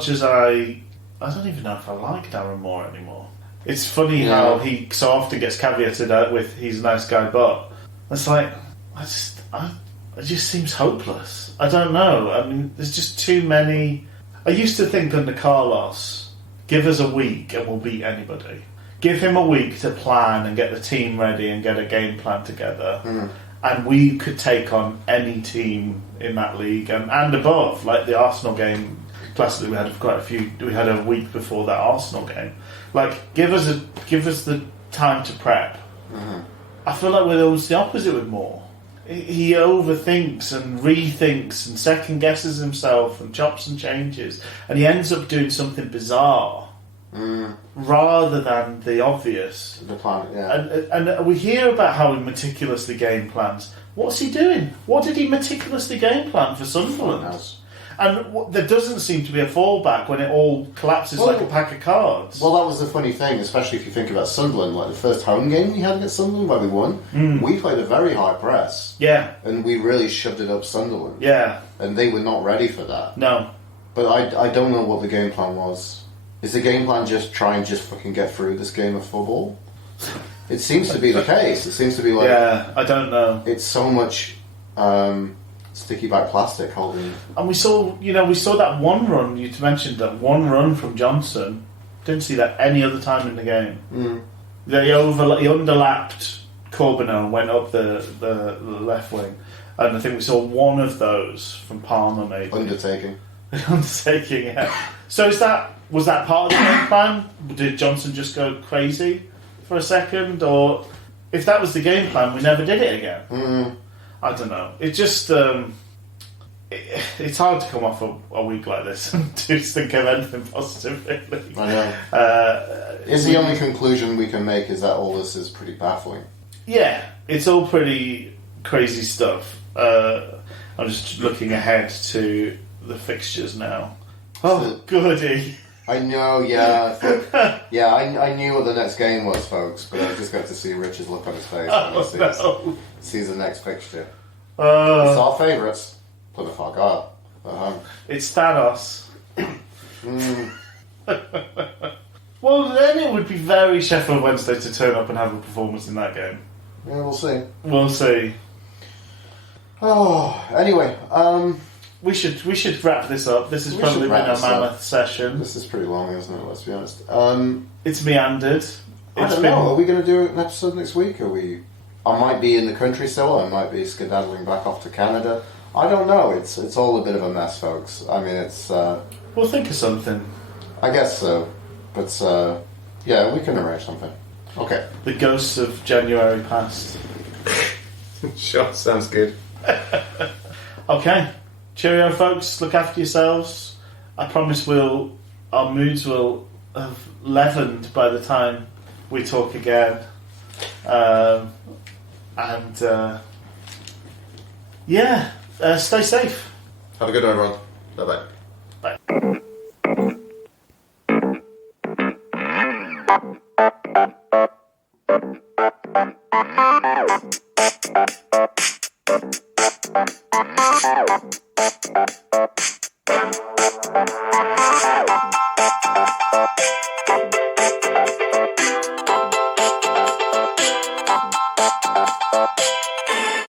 as I don't even know if I like Darren Moore anymore. It's funny how he so often gets caveated out with he's a nice guy, but it's like it just seems hopeless. I don't know. I mean, there's just too many. I used to think under Carlos, give us a week and we'll beat anybody. Give him a week to plan and get the team ready and get a game plan together, and we could take on any team in that league and above. Like the Arsenal game, classically, we had quite a few. We had a week before that Arsenal game. Like, give us the time to prep. I feel like we're always the opposite with Moore. He overthinks and rethinks and second guesses himself and chops and changes, and he ends up doing something bizarre rather than the obvious. The plan, and we hear about how he meticulously game plans. What's he doing? What did he meticulously game plan for Sunderland? And there doesn't seem to be a fallback when it all collapses like a pack of cards. Well, that was the funny thing, especially if you think about Sunderland. Like the first home game we had against Sunderland where we won, we played a very high press. Yeah. And we really shoved it up Sunderland. Yeah. And they were not ready for that. No. But I don't know what the game plan was. Is the game plan just try and just fucking get through this game of football? It seems to be the case. It seems to be like... Yeah, I don't know. It's so much... sticky back plastic holding. And we saw that one run, you mentioned that one run from Johnson. Didn't see that any other time in the game. He underlapped Corbeano and went up the left wing. And I think we saw one of those from Palmer, maybe. Undertaking, yeah. So was that part of the game plan? Did Johnson just go crazy for a second? Or if that was the game plan, we never did it again? I don't know. It just it's hard to come off a week like this and just think of anything positive, really. I know. Is the only conclusion we can make is that all this is pretty baffling? Yeah, it's all pretty crazy stuff. I'm just looking ahead to the fixtures now. Oh, goody. I know, yeah. I knew what the next game was, folks, but I just got to see Rich's look on his face when he sees the next fixture. It's our favourites. Plymouth Argyle. It's Thanos. Well, then it would be very Sheffield Wednesday to turn up and have a performance in that game. Yeah, we'll see. We'll see. Oh, anyway, we should wrap this up. This has probably been a mammoth session. This is pretty long, isn't it? Let's be honest. It's meandered. I don't know. Are we going to do an episode next week? Or are we? I might be in the country still. I might be skedaddling back off to Canada. I don't know. It's all a bit of a mess, folks. I mean, it's. We'll think of something. I guess so, but yeah, we can arrange something. Okay. The ghosts of January past. Sure, sounds good. Okay. Cheerio, folks. Look after yourselves. I promise our moods will have leavened by the time we talk again. Stay safe. Have a good one, everyone. Bye-bye. Bye.